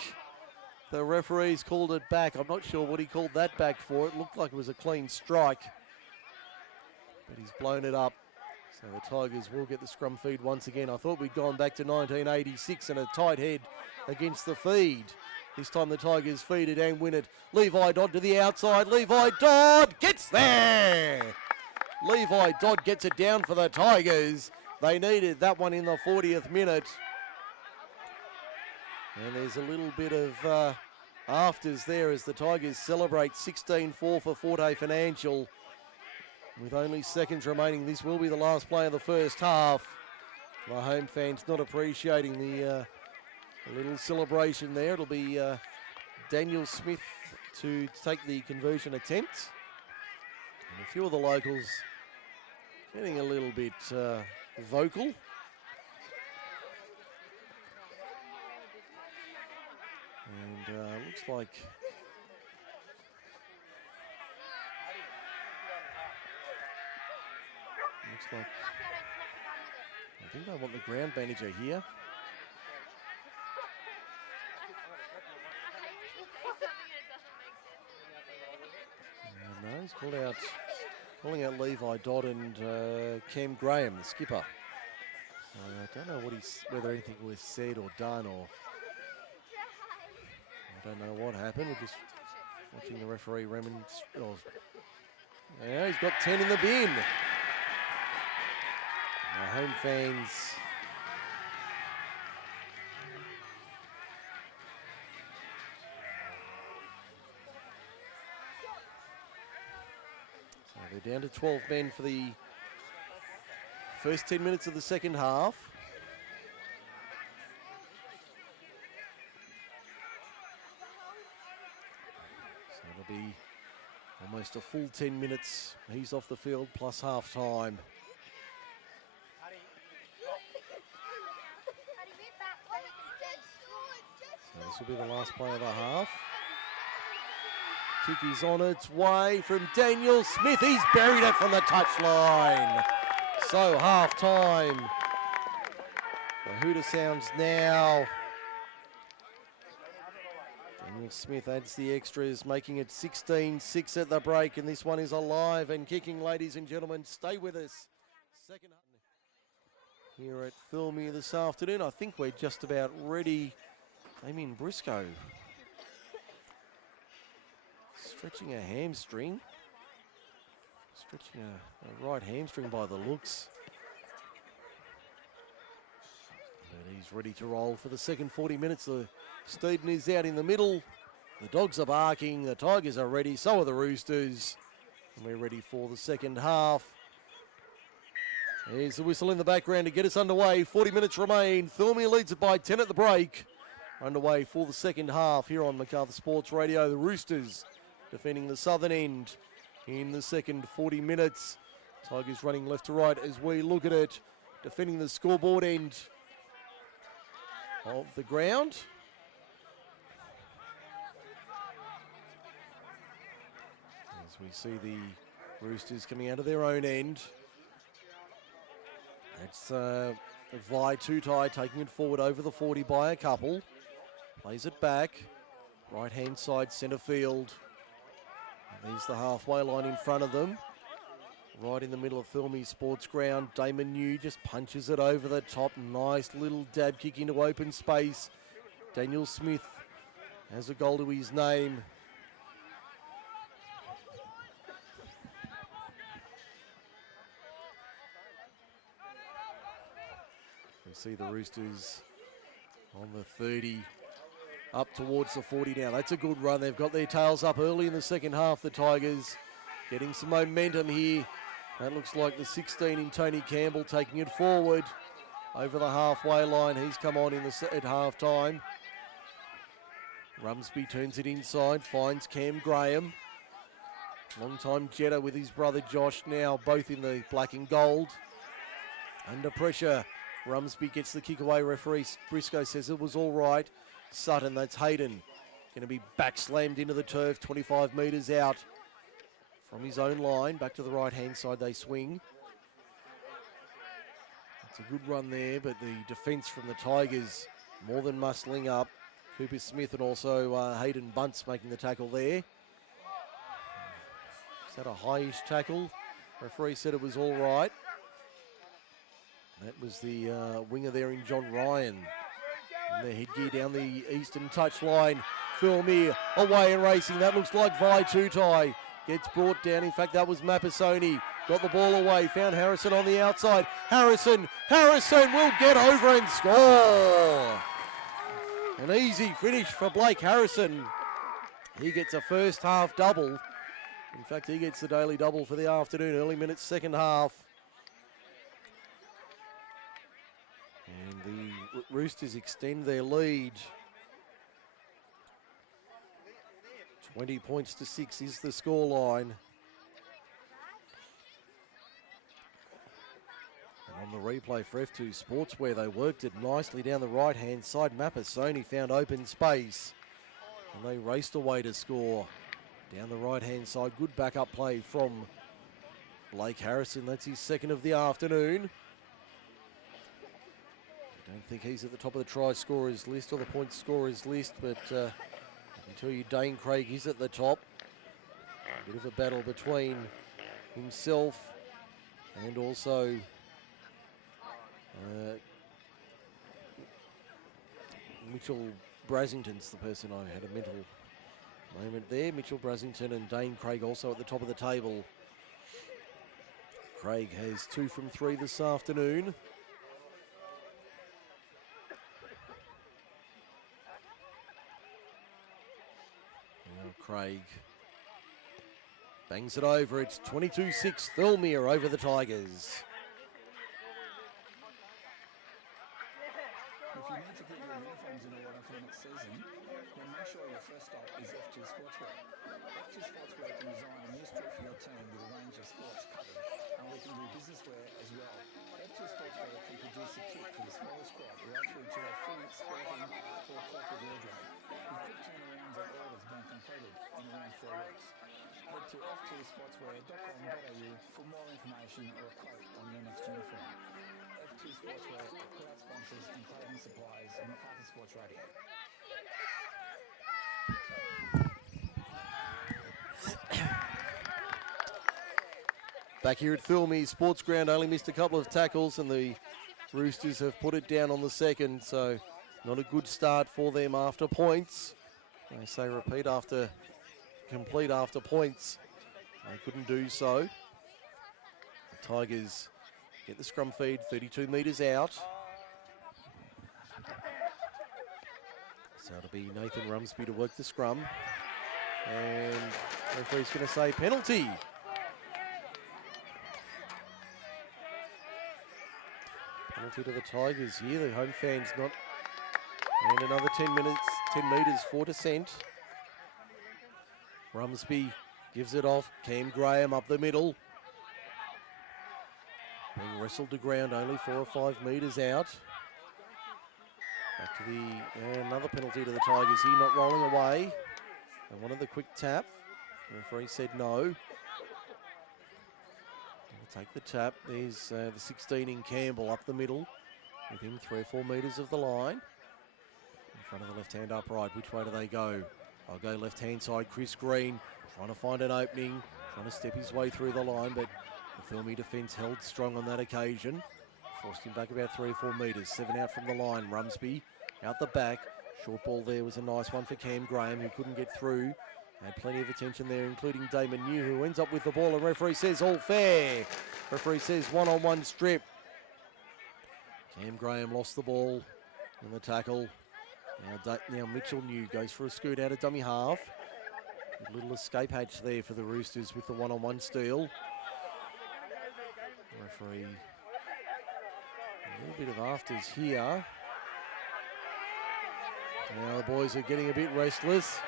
The referee's called it back. I'm not sure what he called that back for. It looked like it was a clean strike, but he's blown it up. So the Tigers will get the scrum feed once again. I thought we'd gone back to 1986 and a tight head against the feed. This time the Tigers feed it and win it. Levi Dodd to the outside. Levi Dodd gets there. Levi Dodd gets it down for the Tigers. they needed that one in the 40th minute. And there's a little bit of afters there as the Tigers celebrate 16-4 for Forte Financial. With only seconds remaining, this will be the last play of the first half. My home fans not appreciating the little celebration there. It'll be Daniel Smith to take the conversion attempt. And a few of the locals getting a little bit vocal. And looks like I think I want the ground manager here. No, he's calling out Levi Dodd and Cam Graham, the skipper. I don't know whether anything was said or done, or I don't know what happened. We're just watching the referee yeah, he's got 10 in the bin. Our home fans so they're down to 12 men for the first 10 minutes of the second half. So it'll be almost a full 10 minutes. He's off the field plus half time. So this will be the last play of the half. Kick is on its way from Daniel Smith. He's buried it from the touchline. So half time. The hooter sounds now. Daniel Smith adds the extras, making it 16-6 at the break, and this one is alive and kicking, ladies and gentlemen. Stay with us. Second here at Thirlmere this afternoon. I think we're just about ready. Damien Briscoe stretching a hamstring. Stretching a right hamstring by the looks. But he's ready to roll for the second 40 minutes. The Steeden is out in the middle. The Dogs are barking. The Tigers are ready. So are the Roosters. And we're ready for the second half. There's the whistle in the background to get us underway. 40 minutes remain. Thirlmere leads it by 10 at the break. Underway for the second half here on Macarthur Sports Radio. The Roosters defending the southern end in the second 40 minutes. Tigers running left to right as we look at it. Defending the scoreboard end of the ground. As we see the Roosters coming out of their own end. That's Vi Tutai taking it forward over the 40 by a couple. Plays it back. Right hand side centre field. And there's the halfway line in front of them. Right in the middle of Thirlmere Sports Ground. Damon New just punches it over the top. Nice little dab kick into open space. Daniel Smith has a goal to his name. We see the Roosters on the 30. Up towards the 40 now. That's a good run. They've got their tails up early in the second half, the Tigers. Getting some momentum here. That looks like the 16 in Tony Campbell taking it forward over the halfway line. He's come on at half time. Rumsby turns it inside, finds Cam Graham. Long-time Jetta with his brother Josh, now both in the black and gold. Under pressure, Rumsby gets the kick away. Referee Briscoe says it was all right. Sutton, that's Hayden, going to be back slammed into the turf, 25 metres out from his own line. Back to the right-hand side they swing. It's a good run there, but the defence from the Tigers more than muscling up. Cooper Smith and also Hayden Bunce making the tackle there. Is that a high-ish tackle? Referee said it was all right. That was the winger there in John Ryan. And the headgear down the eastern touchline. Thirlmere away and racing. That looks like Vi Tutai gets brought down. In fact, that was Mapasoni. got the ball away, found Harrison on the outside. Harrison will get over and score. An easy finish for Blake Harrison. He gets a first half double. In fact, he gets the daily double for the afternoon, early minutes, second half. And the Roosters extend their lead. 20 points to 6 is the scoreline. And on the replay for F2 Sportswear, they worked it nicely down the right-hand side. Mapasoni found open space, and they raced away to score. Down the right-hand side, good backup play from Blake Harrison. That's his second of the afternoon. I don't think he's at the top of the try scorers list or the point scorers list, but I can tell you Dane Craig is at the top. A bit of a battle between himself and also Mitchell Brasington's the person I had a mental moment there. Mitchell Brasington and Dane Craig also at the top of the table. Craig has 2 from 3 this afternoon. Now Craig bangs it over. It's 22-6 Thirlmere over the Tigers. If you need to get your uniforms in order for the next season, then make sure your first stop is F2 Sportswear. F2 Sportswear can design a new strip for your team with a range of sports covered, and we can do business wear as well. F2 Sportswear can produce a kit for the smaller squad right through to a fully sporting or corporate wardrobe, with quick turnarounds and orders being completed in around 4 weeks. Head to f2sportswear.com.au for more information or a quote on your next uniform. F2 Sportswear are proud sponsors and clothing suppliers of Macarthur Sports Radio. Back here at Thirlmere Sports Ground, only missed a couple of tackles and the Roosters have put it down on the second, so not a good start for them after points. They say repeat after complete after points. They couldn't do so. The Tigers get the scrum feed 32 metres out. So it'll be Nathan Rumsby to work the scrum. And the referee's going to say penalty. Penalty to the Tigers here. The home fans not. And another 10 metres for descent. Rumsby gives it off. Cam Graham up the middle. Being wrestled to ground only 4 or 5 metres out. Back to the, another penalty to the Tigers here, not rolling away. They wanted the quick tap. The referee said no. We'll take the tap. There's the 16 in Campbell up the middle, within 3 or 4 metres of the line. In front of the left-hand upright, which way do they go? I'll go left-hand side, Chris Green, trying to find an opening, trying to step his way through the line, but the Thirlmere defence held strong on that occasion. Forced him back about 3 or 4 metres. 7 out from the line. Rumsby out the back. Short ball there was a nice one for Cam Graham, who couldn't get through. Had plenty of attention there, including Damon New, who ends up with the ball. And referee says all fair. Referee says 1-on-1 strip. Cam Graham lost the ball in the tackle. Now Mitchell New goes for a scoot out of dummy half. A little escape hatch there for the Roosters with the 1-on-1 steal. Referee, a little bit of afters here. Now the boys are getting a bit restless.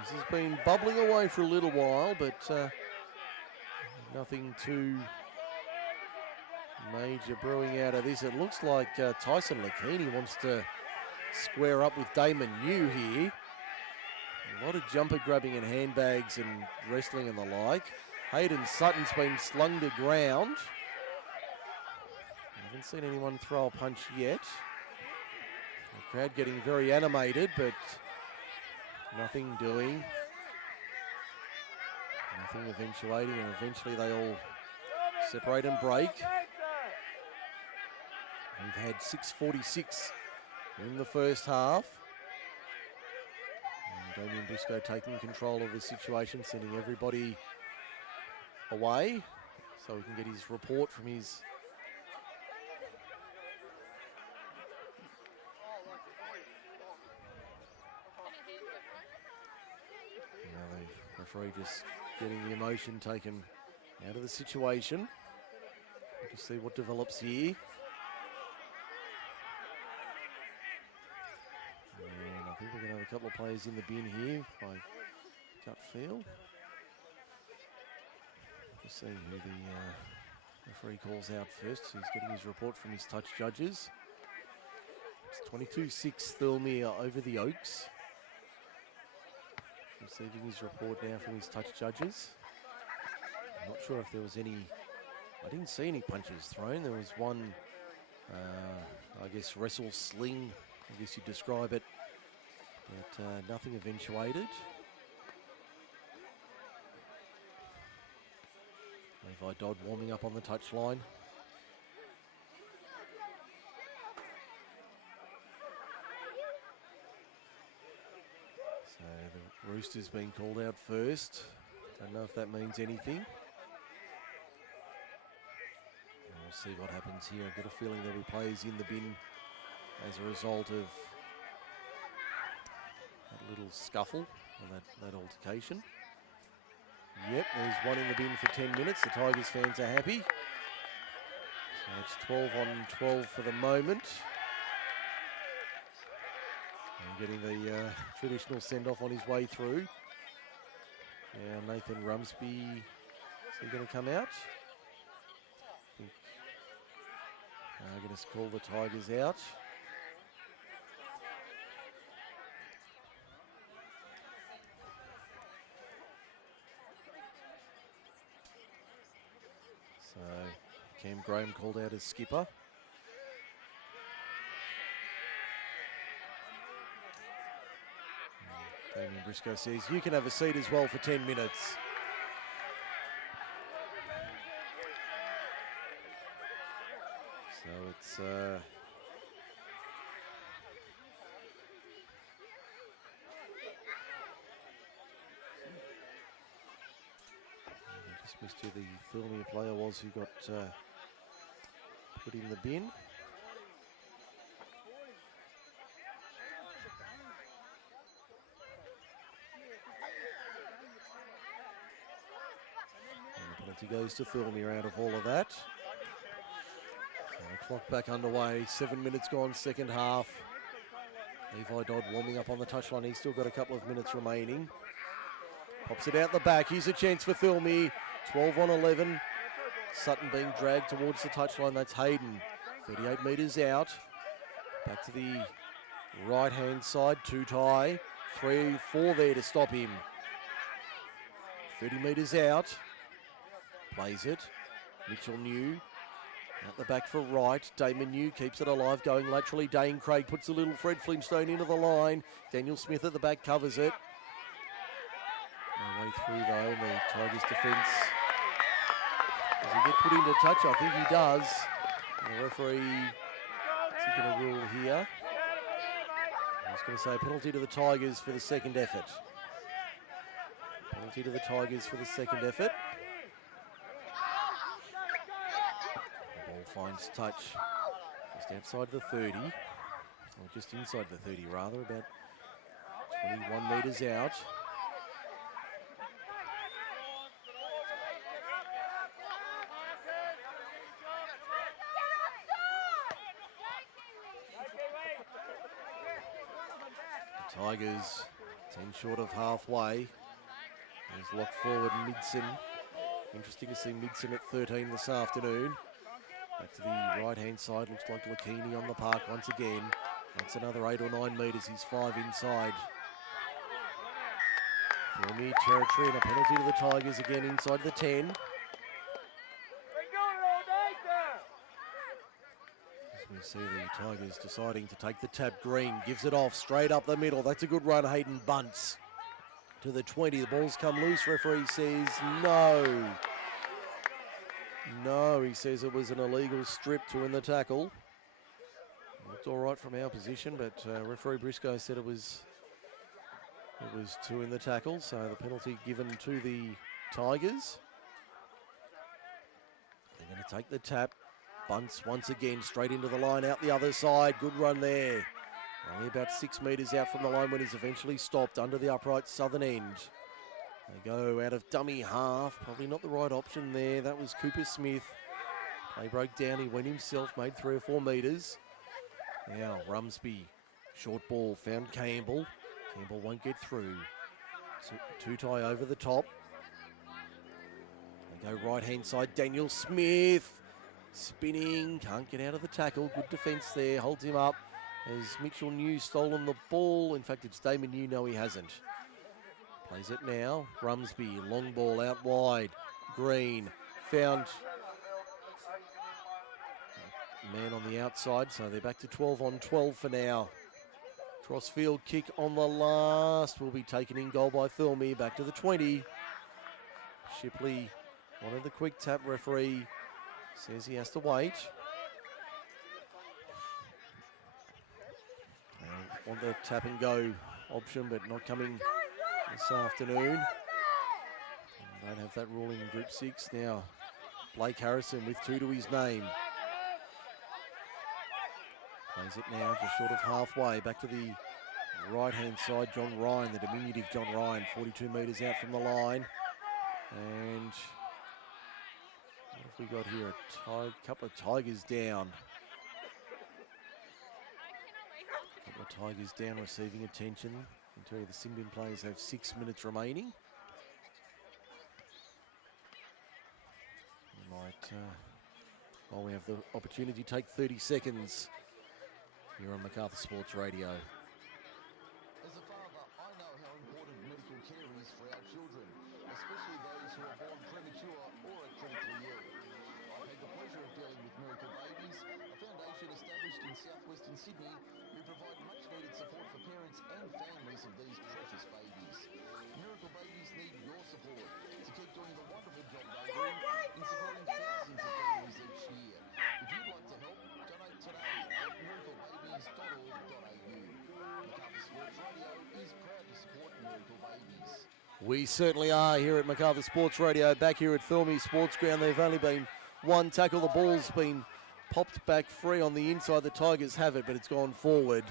This has been bubbling away for a little while, but nothing too major brewing out of this. It looks like Tyson Lakini wants to square up with Damon New here. A lot of jumper grabbing and handbags and wrestling and the like. Hayden Sutton's been slung to ground. I haven't seen anyone throw a punch yet. The crowd getting very animated, but nothing doing. Nothing eventuating, and eventually they all separate and break. We've had 6:46 in the first half. And Damien Briscoe taking control of the situation, sending everybody away. so we can get his report from his the referee just getting the emotion taken out of the situation. We'll just see what develops here. And I think we're going to have a couple of players in the bin here by gut feel. We'll see who the referee calls out first. He's getting his report from his touch judges. It's 22-6 Thirlmere over the Oaks. Receiving his report now from his touch judges. I'm not sure if there was any, I didn't see any punches thrown. There was one, I guess, wrestle sling, I guess you'd describe it, but nothing eventuated. Levi Dodd warming up on the touchline. So the Roosters being called out first. Don't know if that means anything. And we'll see what happens here. I've got a feeling there'll be players in the bin as a result of that little scuffle or that altercation. Yep, there's one in the bin for 10 minutes. The Tigers fans are happy. So it's 12 on 12 for the moment. And getting the traditional send-off on his way through. Now Nathan Rumsby, is he going to come out? I think I'm going to call the Tigers out. So Cam Graham called out as skipper. Damien Briscoe says, you can have a seat as well for 10 minutes. So it's I just missed who the Thirlmere player was who got put in the bin. He goes to Thirlmere out of all of that. So the clock back underway, 7 minutes gone, second half. Levi Dodd warming up on the touchline. He's still got a couple of minutes remaining. Pops it out the back. Here's a chance for Thirlmere. 12 on 11. Sutton being dragged towards the touchline. That's Hayden. 38 metres out. Back to the right-hand side. Two tie. 3, 4 there to stop him. 30 metres out. Plays it. Mitchell New. Out the back for right. Damon New keeps it alive. Going laterally. Dane Craig puts a little Fred Flintstone into the line. Daniel Smith at the back covers it. No way through though in the Tigers defence. Does he get put into touch? I think he does. And the referee is going to rule here. He's going to say penalty to the Tigers for the second effort. Penalty to the Tigers for the second effort. Finds touch just outside the 30, or just inside the 30 rather, about 21 metres out. The Tigers 10 short of halfway. There's lock forward Midson. Interesting to see Midson at 13 this afternoon. Back to the right-hand side, looks like Lakini on the park once again. That's another 8 or 9 metres, he's 5 inside. Thirlmere territory and a penalty to the Tigers again inside the 10. As we see the Tigers deciding to take the tap. Green gives it off straight up the middle. That's a good run. Hayden bunts to the 20. The ball's come loose. Referee says no. No, he says it was an illegal strip to win the tackle. Looked all right from our position, but referee Briscoe said it was to win the tackle, so the penalty given to the Tigers. They're going to take the tap. Bunts once again straight into the line out the other side. Good run there. Only about 6 metres out from the line when he's eventually stopped under the upright southern end. They go out of dummy half. Probably not the right option there. That was Cooper Smith. Play broke down. He went himself, made 3 or 4 metres. Now Rumsby, short ball, found Campbell. Campbell won't get through. Two-tie over the top. They go right-hand side. Daniel Smith spinning. Can't get out of the tackle. Good defence there. Holds him up. Has Mitchell New stolen the ball? In fact, it's Damon New. No, he hasn't. Plays it now. Rumsby, long ball out wide. Green found a man on the outside, so they're back to 12 on 12 for now. Crossfield kick on the last will be taken in goal by Thirlmere. Back to the 20. Shipley, one of the quick tap referee, says he has to wait. Want the tap and go option, but not coming this afternoon. Don't have that rule in Group 6. Now Blake Harrison with 2 to his name. Plays it now just short of halfway. Back to the right-hand side, John Ryan, the diminutive John Ryan, 42 metres out from the line. And what have we got here? A couple of Tigers down. Tigers down, receiving attention. I can tell you the Simbin players have 6 minutes remaining. We might, while we have the opportunity, take 30 seconds here on MacArthur Sports Radio. As a father, I know how important medical care is for our children, especially those who are born premature or are critically ill. I've had the pleasure of dealing with Miracle Babies, a foundation established in southwestern Sydney who provide much-needed support for parents and families of these precious babies. Miracle Babies need your support to keep doing the wonderful job they do in supporting thousands of families each year. If you'd like to help, donate today at miraclebabies.org.au. MacArthur Sports Radio is proud to support Miracle Babies. We certainly are here at MacArthur Sports Radio, back here at Thirlmere Sports Ground. There've only been one tackle. The ball's been popped back free on the inside. The Tigers have it, but it's gone forward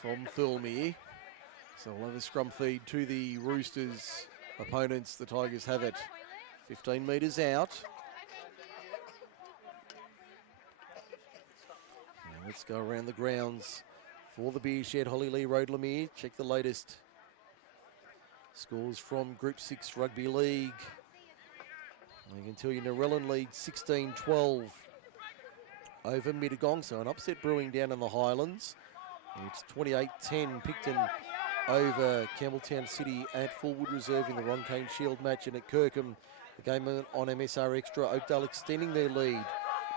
from Thirlmere. So we'll have a scrum feed to the Roosters opponents. The Tigers have it 15 metres out. Now let's go around the grounds for the Beer Shed, Holly Lee Road, Lemire. Check the latest scores from Group 6 Rugby League. I can tell you Narellan leads 16-12 over Mittagong, so an upset brewing down in the Highlands. It's 28-10 Picton over Campbelltown City at Fullwood Reserve in the Ron Kane Shield match, and at Kirkham, the game on MSR Extra, Oakdale extending their lead.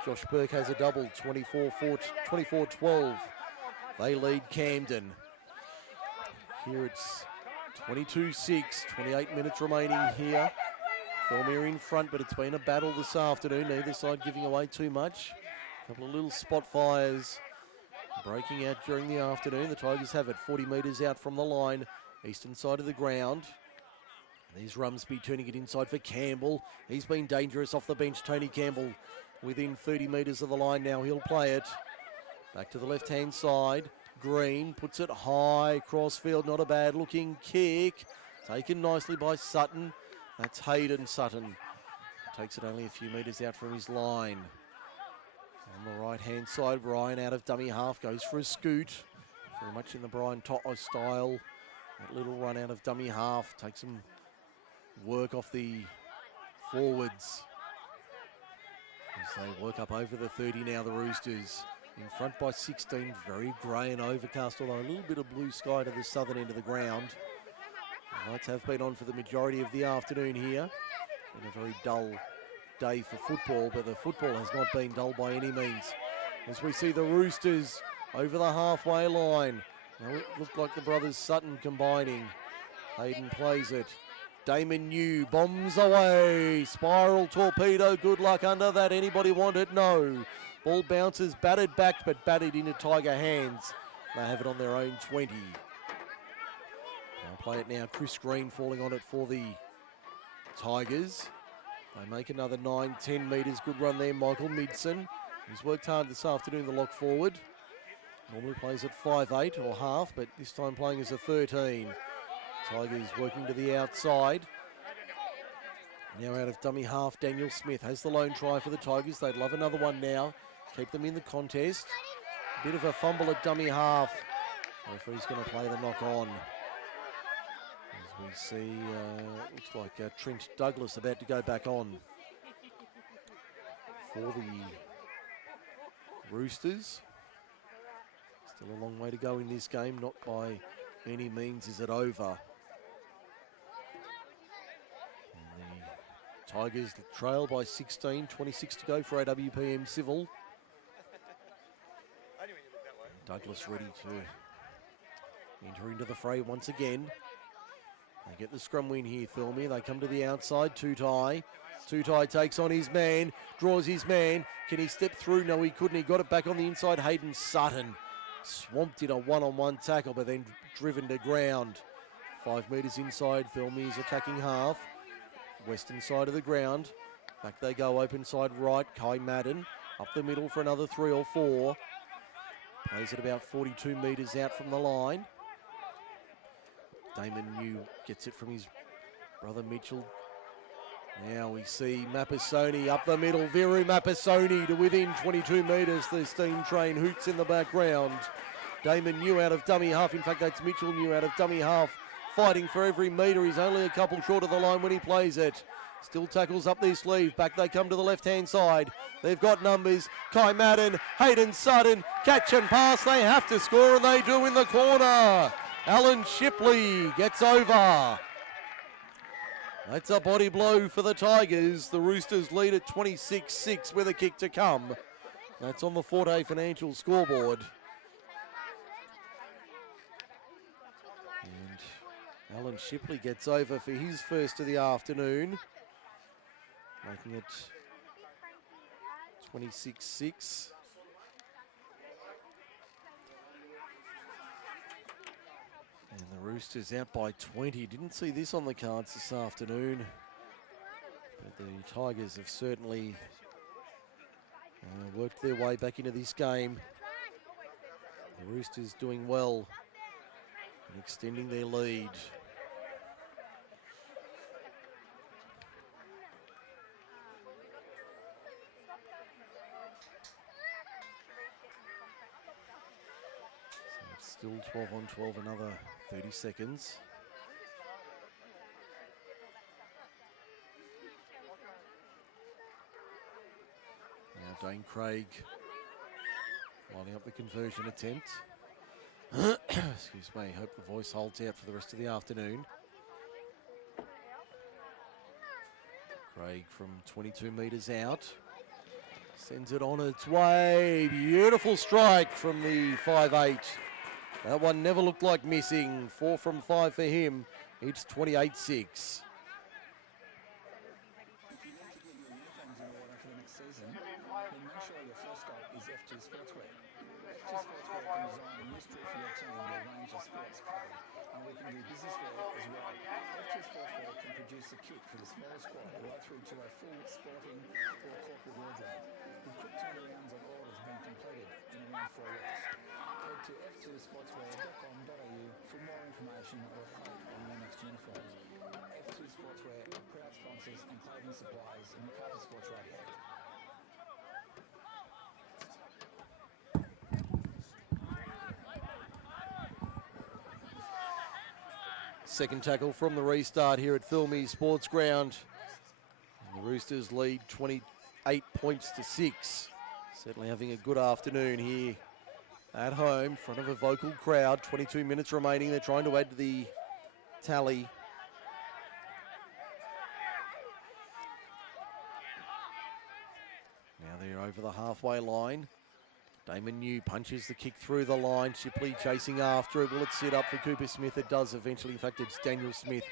Josh Burke has a double, 24-12. They lead Camden. Here it's 22-6, 28 minutes remaining here. Thirlmere in front, but it's been a battle this afternoon. Neither side giving away too much. A couple of little spot fires breaking out during the afternoon. The Tigers have it 40 metres out from the line, eastern side of the ground. There's Rumsby turning it inside for Campbell. He's been dangerous off the bench. Tony Campbell within 30 metres of the line now. He'll play it. Back to the left-hand side. Green puts it high. Crossfield, not a bad looking kick. Taken nicely by Sutton. That's Hayden Sutton. Takes it only a few metres out from his line. On the right-hand side, Brian out of dummy half goes for a scoot. Very much in the Brian To'o style. That little run out of dummy half. Takes some work off the forwards. As they work up over the 30 now, the Roosters. In front by 16, very grey and overcast, although a little bit of blue sky to the southern end of the ground. The lights have been on for the majority of the afternoon here. Been a very dull day for football, but the football has not been dull by any means. As we see the Roosters over the halfway line. Now it looked like the brothers Sutton combining. Hayden plays it. Damon New bombs away. Spiral torpedo, good luck under that. Anybody want it? No. Ball bounces, batted back, but batted into Tiger hands. They have it on their own 20. They'll play it now. Chris Green falling on it for the Tigers. They make another 9-10 metres. Good run there, Michael Midson. He's worked hard this afternoon, the lock forward. Normally plays at 5'8" or half, but this time playing as a 13. Tigers working to the outside. Now out of dummy half, Daniel Smith has the lone try for the Tigers. They'd love another one now. Keep them in the contest. Bit of a fumble at dummy half. Referee's going to play the knock on. As we see, looks like Trent Douglas about to go back on for the Roosters. Still a long way to go in this game. Not by any means is it over. And the Tigers trail by 16, 26 to go for AWPM Civil. Douglas ready to enter into the fray once again. They get the scrum win here, Thirlmere. They come to the outside, Tutai. Tutai takes on his man, draws his man. Can he step through? No, he couldn't. He got it back on the inside. Hayden Sutton swamped in a one-on-one tackle, but then driven to ground. 5 metres inside, Thirlmere's attacking half. Western side of the ground. Back they go, open side right. Kai Madden up the middle for another 3 or 4. Plays it about 42 metres out from the line. Damon New gets it from his brother Mitchell. Now we see Mapasoni up the middle. Viru Mapasoni to within 22 metres. The steam train hoots in the background. Damon New out of dummy half. In fact, that's Mitchell New out of dummy half. Fighting for every metre. He's only a couple short of the line when he plays it. Still tackles up their sleeve. Back they come to the left-hand side. They've got numbers. Kai Madden, Hayden Sutton, catch and pass. They have to score, and they do in the corner. Alan Shipley gets over. That's a body blow for the Tigers. The Roosters lead at 26-6 with a kick to come. That's on the Forte Financial scoreboard. And Alan Shipley gets over for his first of the afternoon, making it 26-6. And the Roosters out by 20. Didn't see this on the cards this afternoon. But the Tigers have certainly worked their way back into this game. The Roosters doing well and extending their lead. So it's still 12 on 12, another 30 seconds. Now Dane Craig lining up the conversion attempt. Excuse me, hope the voice holds out for the rest of the afternoon. Craig from 22 metres out. Sends it on its way. Beautiful strike from the 5'8". That one never looked like missing. 4 from 5 for him. It's 28-6. A kit for the small squad right through to a full sporting or corporate wardrobe, with quick turnarounds on orders being completed in around 4 weeks. Head to f2sportswear.com.au for more information or quote on your next uniforms. F2 Sportswear are proud sponsors and clothing suppliers in Macarthur Sports Radio. Second tackle from the restart here at Thirlmere Sports Ground. And the Roosters lead 28 points to 6. Certainly having a good afternoon here at home, in front of a vocal crowd. 22 minutes remaining. They're trying to add to the tally. Now they're over the halfway line. Damon New punches the kick through the line. Shipley chasing after it. Will it sit up for Cooper Smith? It does eventually. In fact, it's Daniel Smith.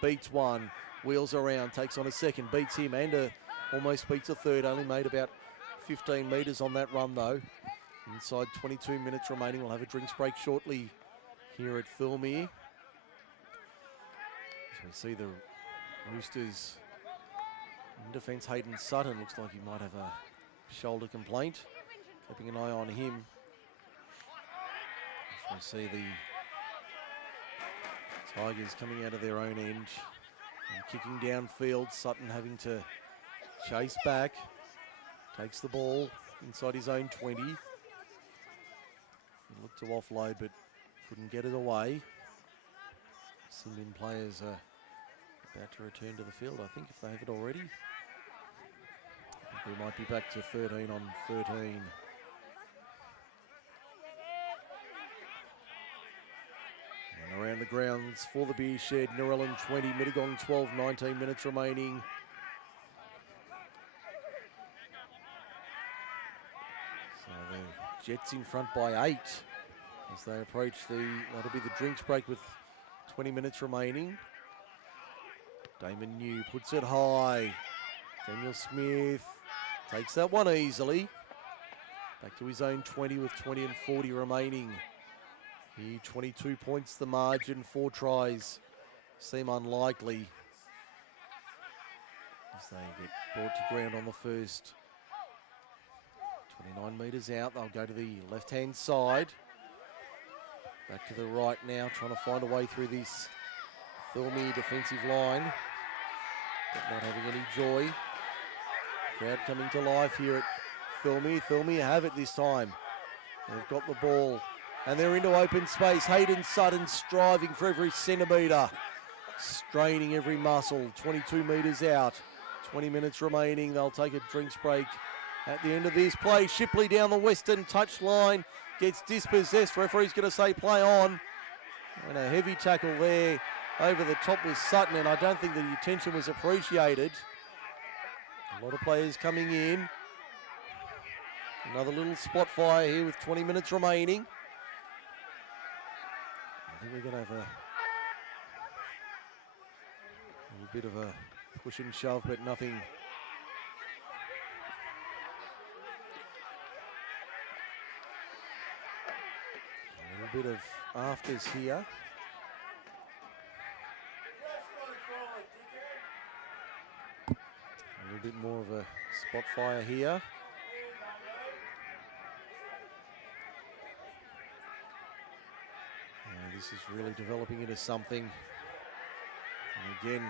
Beats one. Wheels around. Takes on a second. Beats him and almost beats a third. Only made about 15 metres on that run though. Inside 22 minutes remaining. We'll have a drinks break shortly here at Thirlmere. As we see the Roosters in defence, Hayden Sutton looks like he might have a shoulder complaint. Keeping an eye on him. As we see the Tigers coming out of their own end and kicking downfield. Sutton having to chase back. Takes the ball inside his own 20. He looked to offload but couldn't get it away. Sydney players are about to return to the field, I think, if they have it already. I think we might be back to 13 on 13. And around the grounds for the beer shed, Narellan 20, Mittagong 12, 19 minutes remaining. So the Jets in front by 8 as they approach that'll be the drinks break with 20 minutes remaining. Damon New puts it high. Daniel Smith takes that one easily. Back to his own 20 with 20 and 40 remaining. Here, 22 points the margin, 4 tries seem unlikely as they get brought to ground on the first. 29 metres out, they'll go to the left-hand side. Back to the right now, trying to find a way through this Thirlmere defensive line, but not having any joy. Crowd coming to life here at Thirlmere. Thirlmere have it this time. They've got the ball and they're into open space. Hayden Sutton striving for every centimetre, straining every muscle. 22 metres out, 20 minutes remaining. They'll take a drinks break at the end of this play. Shipley down the western touchline, gets dispossessed. Referee's going to say play on. And a heavy tackle there over the top with Sutton, and I don't think the attention was appreciated. A lot of players coming in. Another little spot fire here with 20 minutes remaining. I think we're going to have a little bit of a push and shove, but nothing. A little bit of afters here. A little bit more of a spot fire here. This is really developing into something. And again,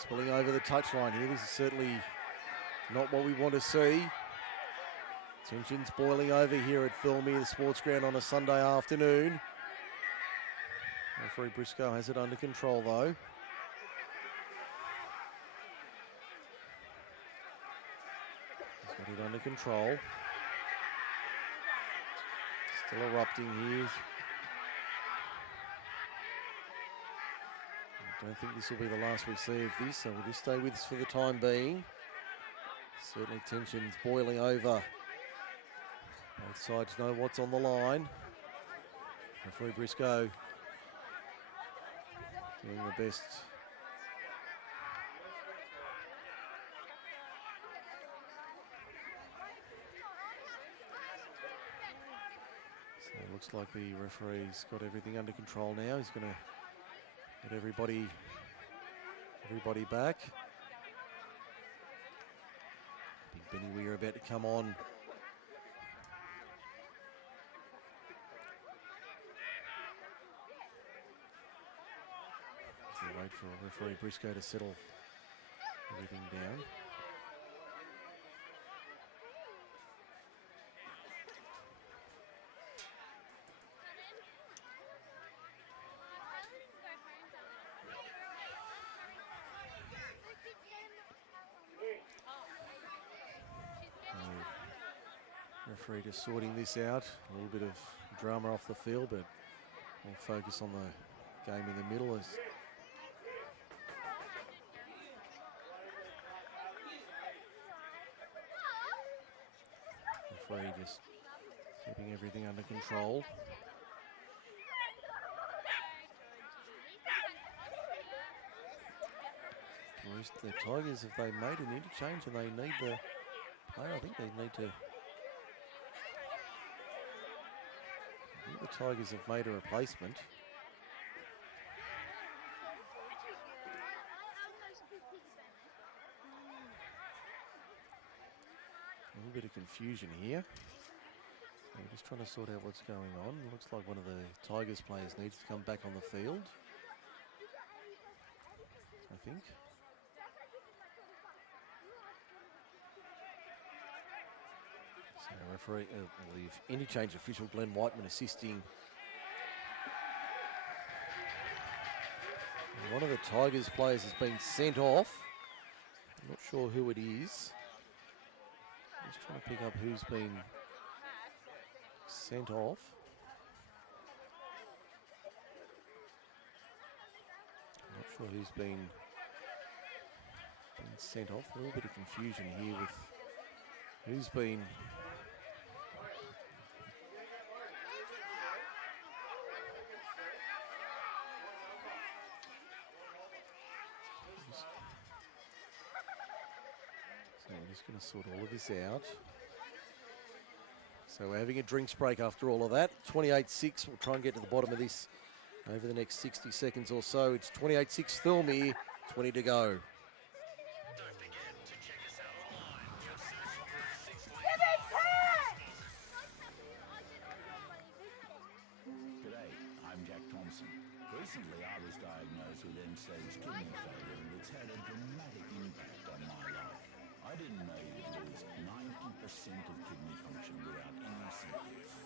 spilling over the touchline here. This is certainly not what we want to see. Tensions boiling over here at Thirlmere, the sports ground on a Sunday afternoon. Referee Briscoe has it under control though. He's got it under control. Still erupting here. I don't think this will be the last we see of this, so we'll just stay with us for the time being. Certainly tensions boiling over. Both sides know what's on the line. Referee Briscoe doing the best. So it looks like the referee's got everything under control now. He's going to get everybody back. Big Benny Weir about to come on. We'll wait for referee Briscoe to settle everything down. Referee just sorting this out. A little bit of drama off the field, but we'll focus on the game in the middle as referee just keeping everything under control. The Tigers, if they made an interchange and they need the player, I think they need to. I think the Tigers have made a replacement. little bit of confusion here. We're just trying to sort out what's going on. Looks like one of the Tigers players needs to come back on the field, I think. So referee, I believe interchange official Glenn Whiteman assisting. And one of the Tigers players has been sent off. I'm not sure who it is. Just trying to pick up who's been sent off. I'm not sure who's been sent off. A little bit of confusion here with who's been. So we're just going to sort all of this out. So we're having a drinks break after all of that. 28-6. We'll try and get to the bottom of this over the next 60 seconds or so. It's 28-6 Thirlmere, 20 to go. Don't forget to check us out online. Just search Group 6 League G'day, I'm Jack Thompson. Recently I was diagnosed with end-stage kidney failure and it's had a dramatic impact on my life. I didn't know you'd lose 90% of kidney function without any symptoms.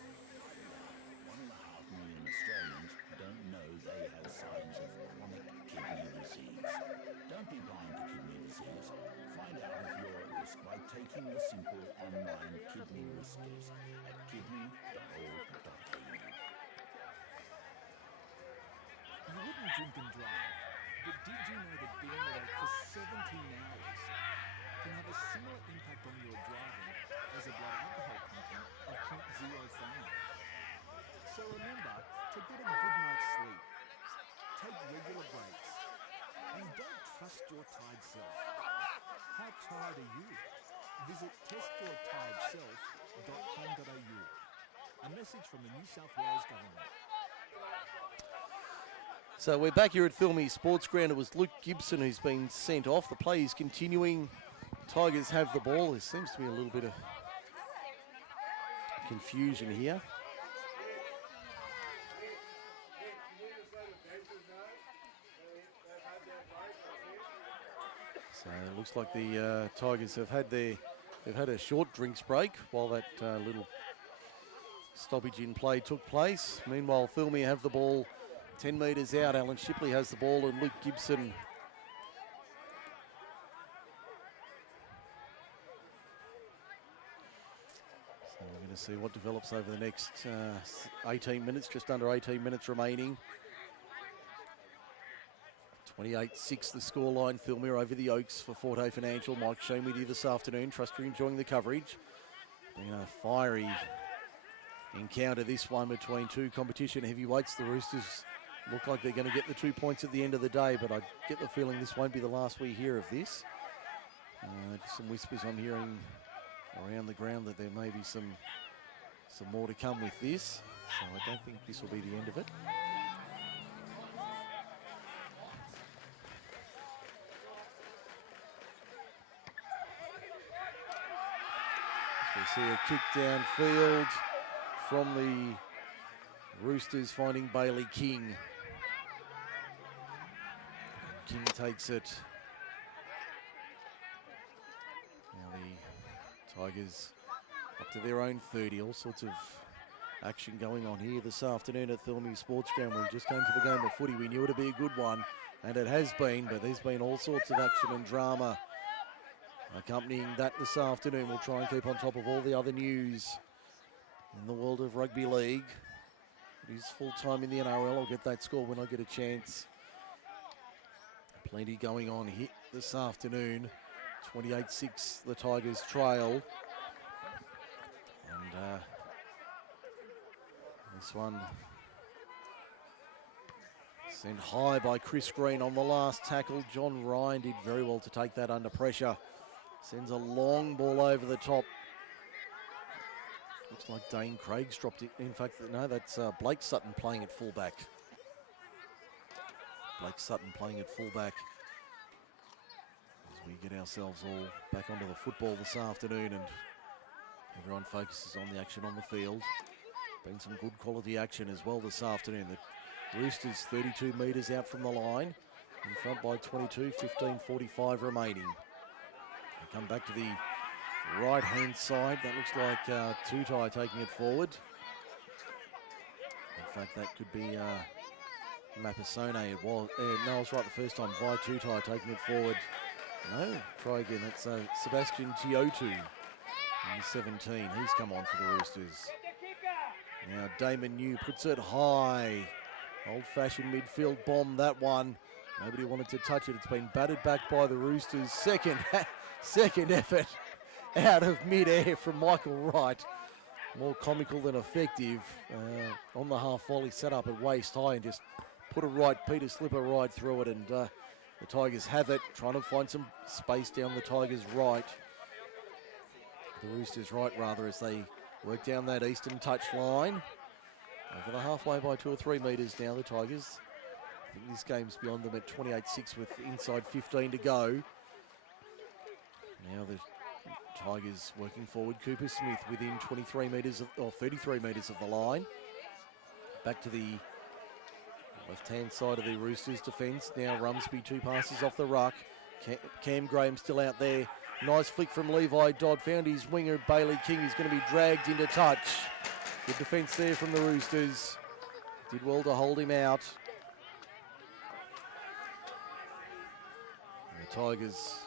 1.5 million Australians don't know they have signs of chronic kidney disease. Don't be blind to kidney disease. Find out if you're at risk by taking the simple online kidney risk test at kidney.org.au. You wouldn't drink and drive, but did you know that being awake for 17 hours can have a similar impact on your driving as a blood alcohol content of 0.05? So remember to get a good night's sleep, take regular breaks, and don't trust your tired self. How tired are you? Visit testyourtiredself.com.au. A message from the New South Wales Government. So we're back here at Thirlmere Sports Ground. It was Luke Gibson who's been sent off. The play is continuing. Tigers have the ball. There seems to be a little bit of confusion here. So it looks like the Tigers have had they've had a short drinks break while that little stoppage in play took place. Meanwhile, Thirlmere have the ball 10 metres out. Alan Shipley has the ball and Luke Gibson we're going to see what develops over the next 18 minutes, just under 18 minutes remaining. 28-6 the scoreline. Thirlmere over the Oaks for Forte Financial. Mike Shane with you this afternoon. Trust you're enjoying the coverage. Been a fiery encounter, this one, between two competition heavyweights. The Roosters look like they're going to get the 2 points at the end of the day, but I get the feeling this won't be the last we hear of this. Just some whispers I'm hearing around the ground that there may be some more to come with this. So I don't think this will be the end of it. So we see a kick downfield from the Roosters, finding Bailey King. King takes it. Now the Tigers up to their own 30. All sorts of action going on here this afternoon at Thirlmere Sports Ground. We just came to the game of footy. We knew it'd be a good one, and it has been, but there's been all sorts of action and drama accompanying that this afternoon. We'll try and keep on top of all the other news in the world of rugby league. It is full time in the NRL. I'll get that score when I get a chance. Plenty going on here this afternoon. 28-6 the Tigers trail. And this one sent high by Chris Green on the last tackle. John Ryan did very well to take that under pressure. Sends a long ball over the top. Looks like Dane Craig's dropped it. In fact, no, that's Blake Sutton playing at fullback. Blake Sutton playing at fullback. As we get ourselves all back onto the football this afternoon, and Everyone focuses on the action on the field. Been some good quality action as well this afternoon. The Roosters 32 metres out from the line. In front by 22, 15:45 remaining. They come back to the right-hand side. That looks like Tutai taking it forward. In fact, that could be Mapasone. It was. No, I was right the first time. Vai Tutai taking it forward. No, try again. That's Sebastian Tiotu. He's 17. He's come on for the Roosters. Now Damon New puts it high. Old-fashioned midfield bomb, that one. Nobody wanted to touch it. It's been batted back by the Roosters. Second effort out of mid-air from Michael Wright. More comical than effective. On the half volley, set up at waist high and just put a right Peter Slipper right through it, and the Tigers have it, trying to find some space down the Tigers' right. The Roosters' right, rather, as they work down that eastern touch line. Over the halfway by 2 or 3 metres now, the Tigers. I think this game's beyond them at 28-6 with inside 15 to go. Now the Tigers working forward. Cooper Smith within 23 metres or 33 metres of the line. Back to the left-hand side of the Roosters defence. Now Rumsby, 2 passes off the ruck. Cam Graham still out there. Nice flick from Levi Dodd. Found his winger, Bailey King. He's going to be dragged into touch. Good defence there from the Roosters. Did well to hold him out. And the Tigers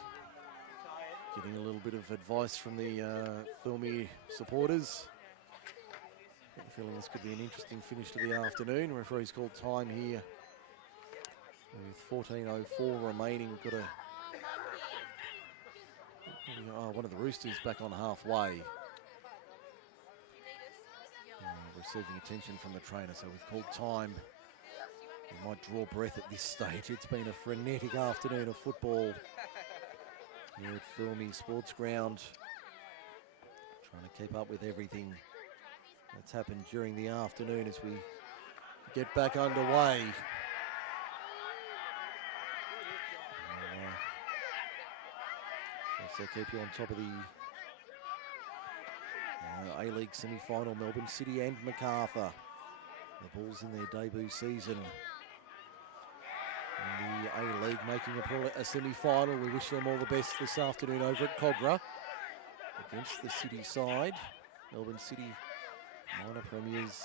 getting a little bit of advice from the Thirlmere supporters. Got the feeling this could be an interesting finish to the afternoon. Referee's called time here. With 14:04 remaining, we've got one of the Roosters back on halfway. Receiving attention from the trainer, so we've called time. We might draw breath at this stage. It's been a frenetic afternoon of football here at Thirlmere Sports Ground. Trying to keep up with everything that's happened during the afternoon as we get back underway. So keep you on top of the A-League semi-final, Melbourne City and Macarthur. The Bulls in their debut season. And the A-League making a semi-final. We wish them all the best this afternoon over at Cogra against the City side. Melbourne City, minor premiers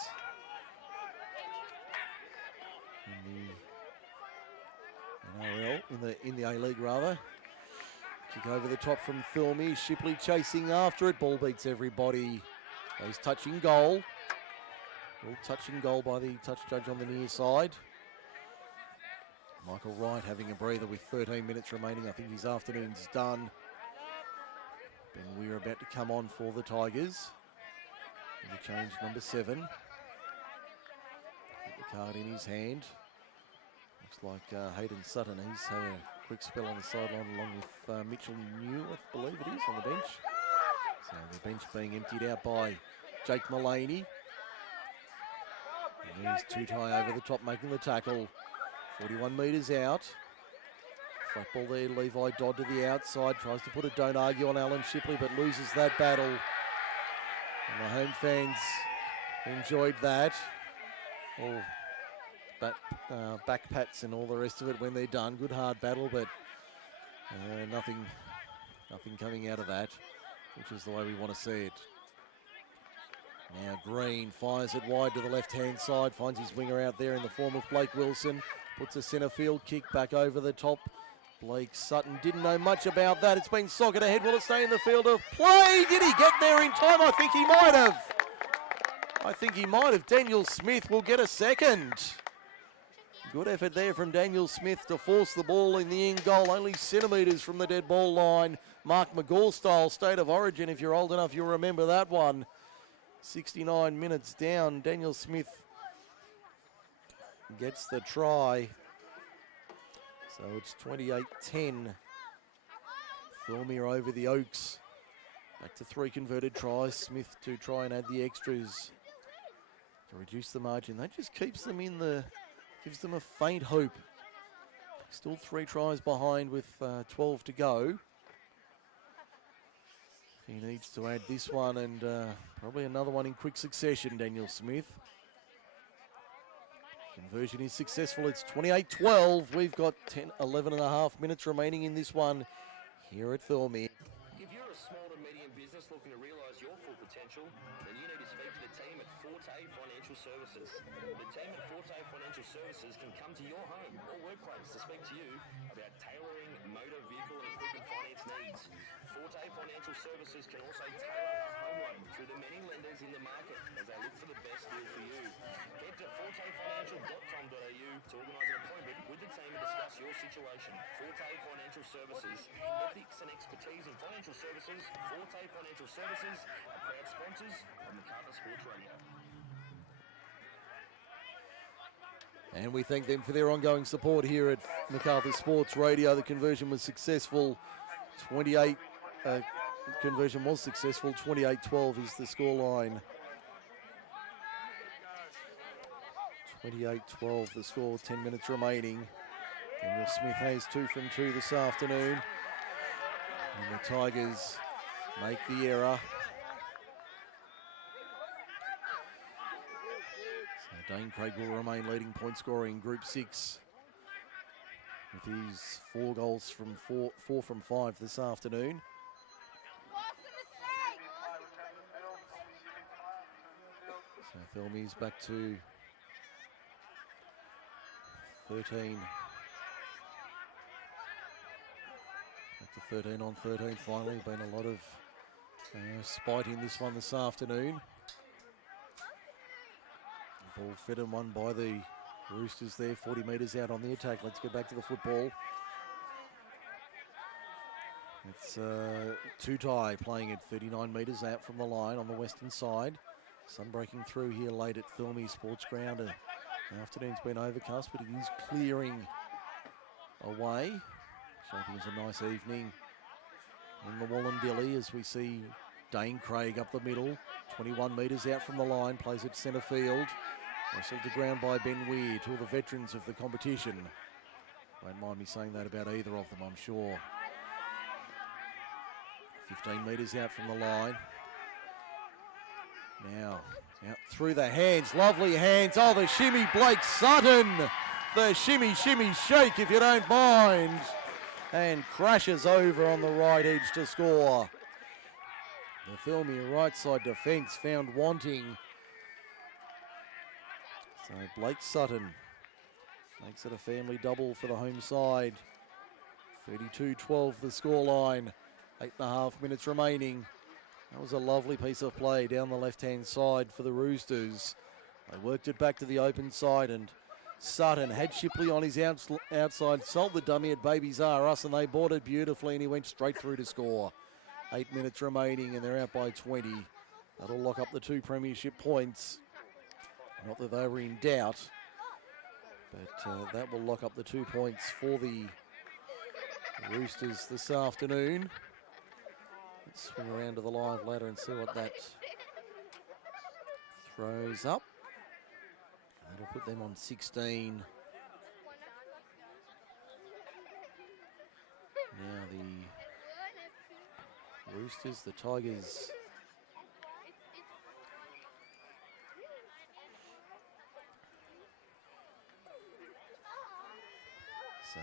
in the A-League rather. Kick over the top from Thirlmere. Shipley chasing after it. Ball beats everybody. He's touching goal. Well, touching goal by the touch judge on the near side. Michael Wright having a breather with 13 minutes remaining. I think his afternoon's done. Ben Weir about to come on for the Tigers. And to change number 7. Got the card in his hand. Looks like Hayden Sutton. He's had a quick spell on the sideline along with Mitchell Newell, I believe it is, on the bench. So the bench being emptied out by Jake Mullaney. And there's Tutai over the top making the tackle. 41 metres out. Flat ball there, Levi Dodd to the outside. Tries to put a don't argue on Alan Shipley, but loses that battle. And the home fans enjoyed that. All back pats and all the rest of it when they're done. Good hard battle, but nothing coming out of that, which is the way we want to see it. Now Green fires it wide to the left-hand side, finds his winger out there in the form of Blake Wilson, puts a centre field kick back over the top. Blake Sutton didn't know much about that. It's been socket ahead. Will it stay in the field of play? Did he get there in time? I think he might have. Daniel Smith will get a second. Good effort there from Daniel Smith to force the ball in the in goal, only centimetres from the dead ball line. Mark McGaw style State of Origin, if you're old enough, you'll remember that one. 69 minutes down, Daniel Smith gets the try. So it's 28-10. Thirlmere over the Oaks. Back to 3 converted tries. Smith to try and add the extras to reduce the margin. That just keeps them in the... gives them a faint hope. Still 3 tries behind with 12 to go. He needs to add this one and probably another one in quick succession, Daniel Smith. Conversion is successful. It's 28-12. We've got 11 and a half minutes remaining in this one here at Thirlmere. If you're a small to medium business looking to realise your full potential, then you need to speak to the team at Forte Financial Services. The team at Forte Financial Services can come to your home or workplace to speak to you about tailoring motor vehicle and equipment finance needs. Forte Financial Services can also tailor a home loan through the many lenders in the market as they look for the best deal for you. Head to fortefinancial.com.au to organise an appointment with the team and discuss your situation. Forte Financial Services, ethics and expertise in financial services. Forte Financial Services are proud sponsors of Macarthur Sports Radio. And we thank them for their ongoing support here at Macarthur Sports Radio. The conversion was successful. 28 conversion was successful. 28-12 is the scoreline. 28-12 the score, 10 minutes remaining. Daniel Smith has 2 from 2 this afternoon. And the Tigers make the error. So Dane Craig will remain leading point scorer in Group 6 with his 4 goals from 4 from 5 this afternoon. So Thirlmere's back to 13. Back to 13 on 13 finally. Been a lot of spite in this one this afternoon. Ball fed and won by the Roosters there, 40 metres out on the attack. Let's get back to the football. It's Tutai playing at 39 metres out from the line on the western side. Sun breaking through here late at Thirlmere Sports Ground. The afternoon's been overcast, but it is clearing away. Shaping as a nice evening in the Wallandilly as we see Dane Craig up the middle. 21 metres out from the line, plays at centre field. Wrestled to ground by Ben Weir, two of the veterans of the competition. Won't mind me saying that about either of them, I'm sure. 15 metres out from the line. Now, out through the hands, lovely hands. Oh, the shimmy, Blake Sutton. The shimmy, shimmy, shake, if you don't mind. And crashes over on the right edge to score. The Thirlmere right side defence found wanting. So Blake Sutton makes it a family double for the home side. 32-12 the scoreline. 8.5 minutes remaining. That was a lovely piece of play down the left-hand side for the Roosters. They worked it back to the open side and Sutton had Shipley on his outside, sold the dummy at Babies R Us, and they bought it beautifully and he went straight through to score. 8 minutes remaining and they're out by 20. That'll lock up the 2 premiership points. Not that they were in doubt, but that will lock up the 2 points for the Roosters this afternoon. Let's swing around to the live ladder and see what that throws up. That'll put them on 16. Now the Roosters, the Tigers. So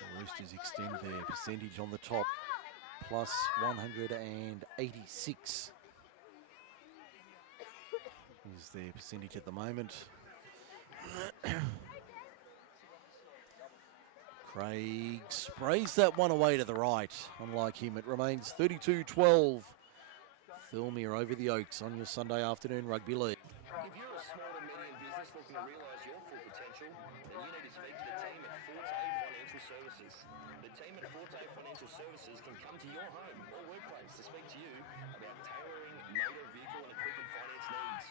the Roosters extend their percentage on the top, plus 186 is their percentage at the moment. Craig sprays that one away to the right. Unlike him, it remains 32-12. Thirlmere over the Oaks on your Sunday afternoon rugby league. If you're a small to medium business looking to realise your full potential, then you need to speak to the team at Forte Financial Services. The team at Forte Financial Services can come to your home or workplace to speak to you about tailoring motor vehicle and equipment finance needs.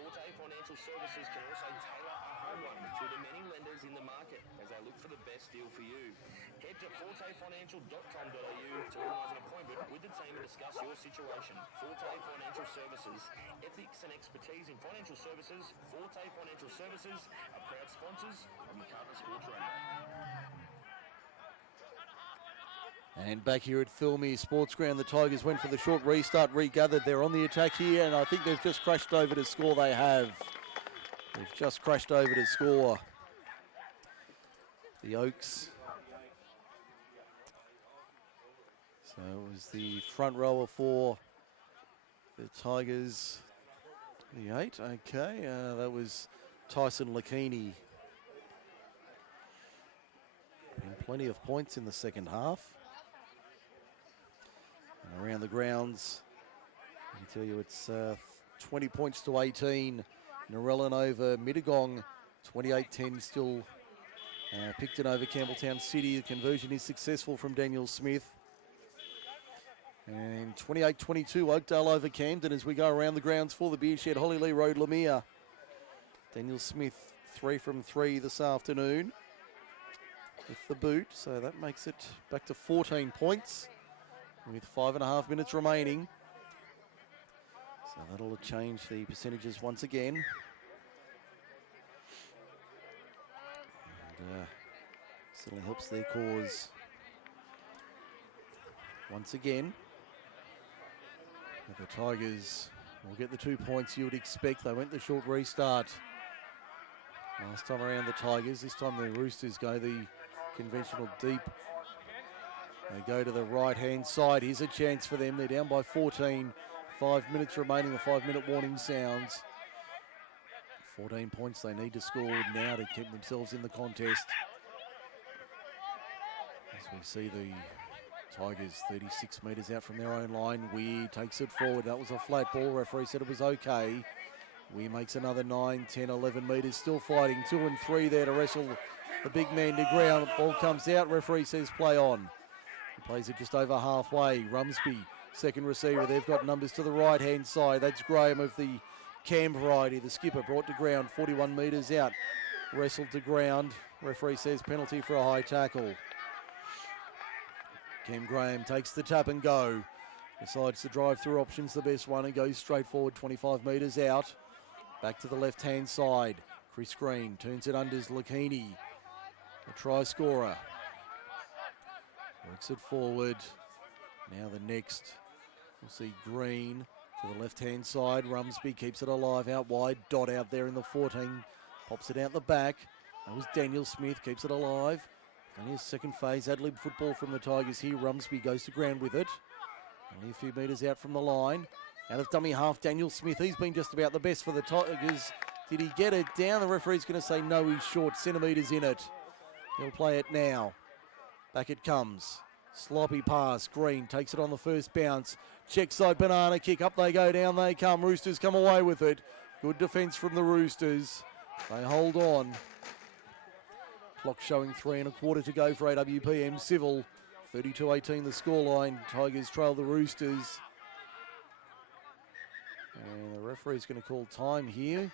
Forte Financial Services can also tailor a home loan through the many lenders in the market as they look for the best deal for you. Head to fortefinancial.com.au to organise an appointment with the team and discuss your situation. Forte Financial Services, ethics and expertise in financial services. Forte Financial Services are proud sponsors of Macarthur Sports Radio. And back here at Thirlmere Sports Ground, the Tigers went for the short restart, regathered. They're on the attack here, and I think they've just crashed over to score. They have. They've just crashed over to score. The Oaks. So it was the front rower for the Tigers. The 8, okay. That was Tyson Lakini. And plenty of points in the second half. And around the grounds, I can tell you it's 20 points to 18. Narellan over Mittagong, 28-10 still. Picton over Campbelltown City. The conversion is successful from Daniel Smith. And 28-22 Oakdale over Camden as we go around the grounds for the beer shed. Hollylee Road, Lemire. Daniel Smith 3 from 3 this afternoon with the boot. So that makes it back to 14 points with 5.5 minutes remaining. So that'll change the percentages once again. And certainly helps their cause once again. The Tigers will get the 2 points you would expect. They went the short restart last time around, the Tigers. This time the Roosters go the conventional deep. They go to the right-hand side. Here's a chance for them. They're down by 14. 5 minutes remaining. The 5-minute warning sounds. 14 points they need to score now to keep themselves in the contest. As we see the Tigers 36 metres out from their own line. Weir takes it forward. That was a flat ball. Referee said it was okay. Weir makes another 9, 10, 11 metres. Still fighting. 2 and 3 there to wrestle the big man to ground. Ball comes out. Referee says play on. He plays it just over halfway. Rumsby, second receiver. They've got numbers to the right-hand side. That's Graham of the Cam variety. The skipper brought to ground. 41 metres out. Wrestled to ground. Referee says penalty for a high tackle. Cam Graham takes the tap and go. Decides to drive through options the best one and goes straight forward 25 metres out. Back to the left-hand side. Chris Green turns it unders Lakini, the try scorer. Works it forward. Now the next. We'll see Green to the left-hand side. Rumsby keeps it alive out wide. Dot out there in the 14. Pops it out the back. That was Daniel Smith. Keeps it alive. Only a second phase, ad-lib football from the Tigers here. Rumsby goes to ground with it. Only a few metres out from the line. Out of dummy half, Daniel Smith. He's been just about the best for the Tigers. Did he get it down? The referee's going to say no, he's short. Centimetres in it. He'll play it now. Back it comes. Sloppy pass. Green takes it on the first bounce. Check side banana kick. Up they go, down they come. Roosters come away with it. Good defence from the Roosters. They hold on. Clock showing 3 1/4 to go for AWPM Civil. 32-18 the scoreline. Tigers trail the Roosters. And the referee's going to call time here.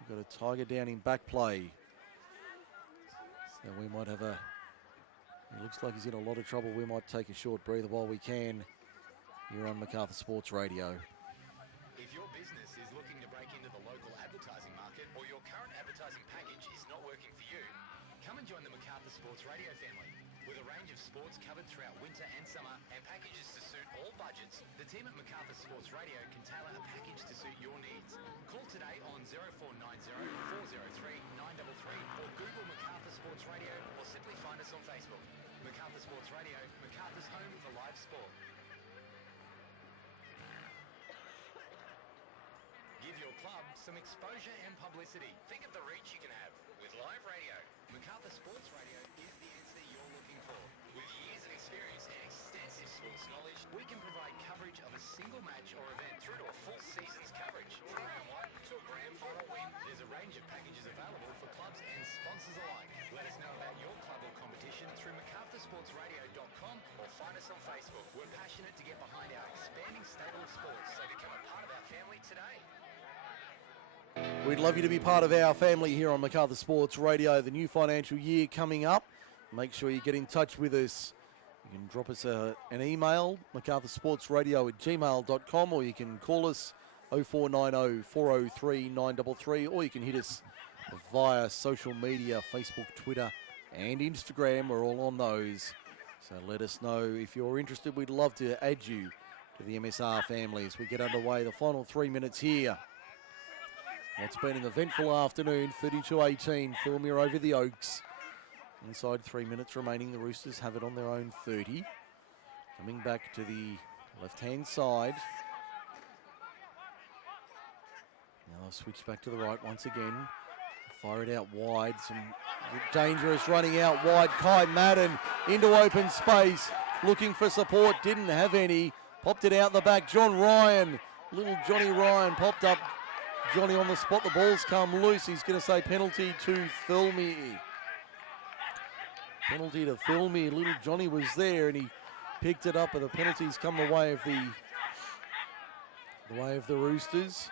We've got a Tiger down in back play. So we might have a... It looks like he's in a lot of trouble. We might take a short breather while we can here on Macarthur Sports Radio. If your business is looking to break into the local advertising market or your current advertising package is not working for you, come and join the Macarthur Sports Radio family. With a range of sports covered throughout winter and summer and packages to suit all budgets, the team at Macarthur Sports Radio can tailor a package to suit your needs. Call today on 0490 403 933 or Google Macarthur Sports Radio or simply find us on Facebook. Macarthur Sports Radio, Macarthur's home for live sport. Give your club some exposure and publicity. Think of the reach you can have with live radio. Macarthur Sports Radio is the answer you're looking for. With years of experience and extensive sports knowledge, we can provide coverage of a single match or event through to a full season's coverage. From round one to a grand final win, there's a range of packages available for clubs and sponsors alike. Let us know about your club or competition through macarthursportsradio.com or find us on Facebook. We're passionate to get behind our expanding stable of sports, so become a part of our family today. We'd love you to be part of our family here on Macarthur Sports Radio. The new financial year coming up. Make sure you get in touch with us. You can drop us an email, macarthursportsradio@gmail.com, or you can call us 0490 403 933, or you can hit us via social media, Facebook, Twitter and Instagram. We're all on those. So let us know if you're interested. We'd love to add you to the MSR family as we get underway. The final 3 minutes here. What's been an eventful afternoon, 32-18, Thirlmere over the Oaks. Inside 3 minutes remaining, the Roosters have it on their own 30. Coming back to the left-hand side. Now they'll switch back to the right once again. Fire it out wide, some dangerous running out wide. Kai Madden into open space, looking for support, didn't have any. Popped it out the back, John Ryan, little Johnny Ryan popped up. Johnny on the spot, the ball's come loose. He's going to say penalty to Thirlmere. Penalty to Thirlmere. Little Johnny was there and he picked it up, but the penalty's come the way of the Roosters.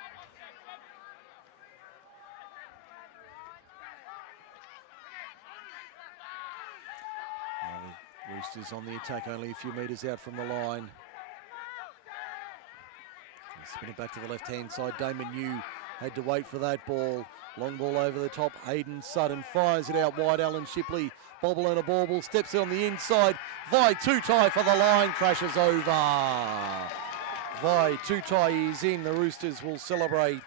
Now the Roosters on the attack, only a few metres out from the line. Spin it back to the left-hand side. Damon New had to wait for that ball. Long ball over the top. Hayden Sutton fires it out wide. Alan Shipley, bobble and a bauble, steps on the inside. Vi Tutai for the line, crashes over. Vi Tutai is in. The Roosters will celebrate.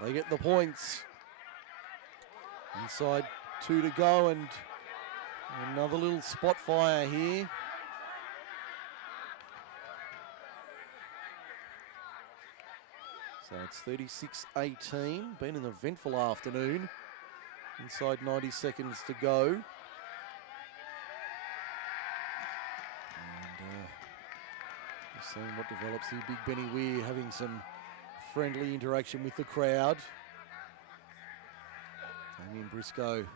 They get the points. Inside 2 to go and another little spot fire here. So it's 36-18, been an eventful afternoon. Inside 90 seconds to go. And we're seeing what develops here. Big Benny Weir having some friendly interaction with the crowd. Damien Briscoe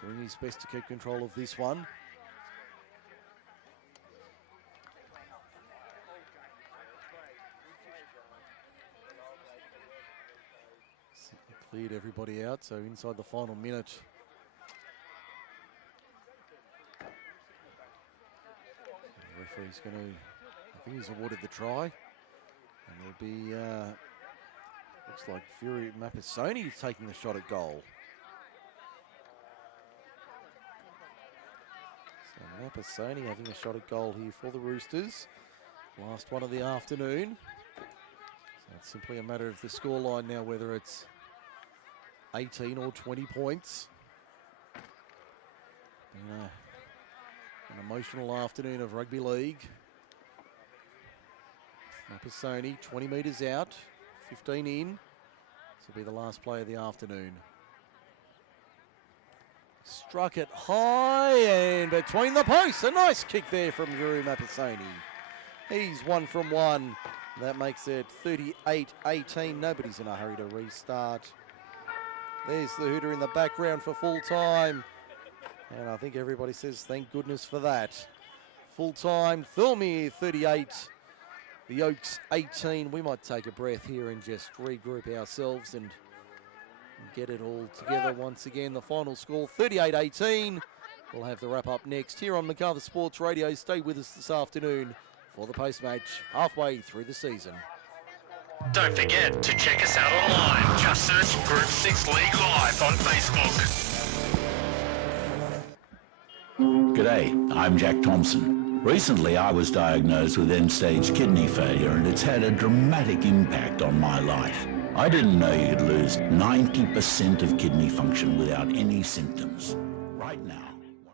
doing his best to keep control of this one. Cleared everybody out, so inside the final minute. The referee's going to, I think he's awarded the try. And there'll be, looks like Fury Mapasoni taking the shot at goal. So Mapasoni having a shot at goal here for the Roosters. Last one of the afternoon. So it's simply a matter of the scoreline now, whether it's 18 or 20 points. An emotional afternoon of rugby league. Mapasoni 20 metres out, 15 in. This will be the last play of the afternoon. Struck it high and between the posts. A nice kick there from Juru Mapasoni. He's 1 from 1. That makes it 38-18. Nobody's in a hurry to restart. There's the hooter in the background for full time. And I think everybody says thank goodness for that. Full time, Thirlmere 38, the Oaks 18. We might take a breath here and just regroup ourselves and get it all together once again. The final score, 38-18. We'll have the wrap up next here on Macarthur Sports Radio. Stay with us this afternoon for the post-match halfway through the season. Don't forget to check us out online. Just search Group 6 League Live on Facebook. G'day, I'm Jack Thompson. Recently I was diagnosed with end-stage kidney failure and it's had a dramatic impact on my life. I didn't know you could lose 90% of kidney function without any symptoms.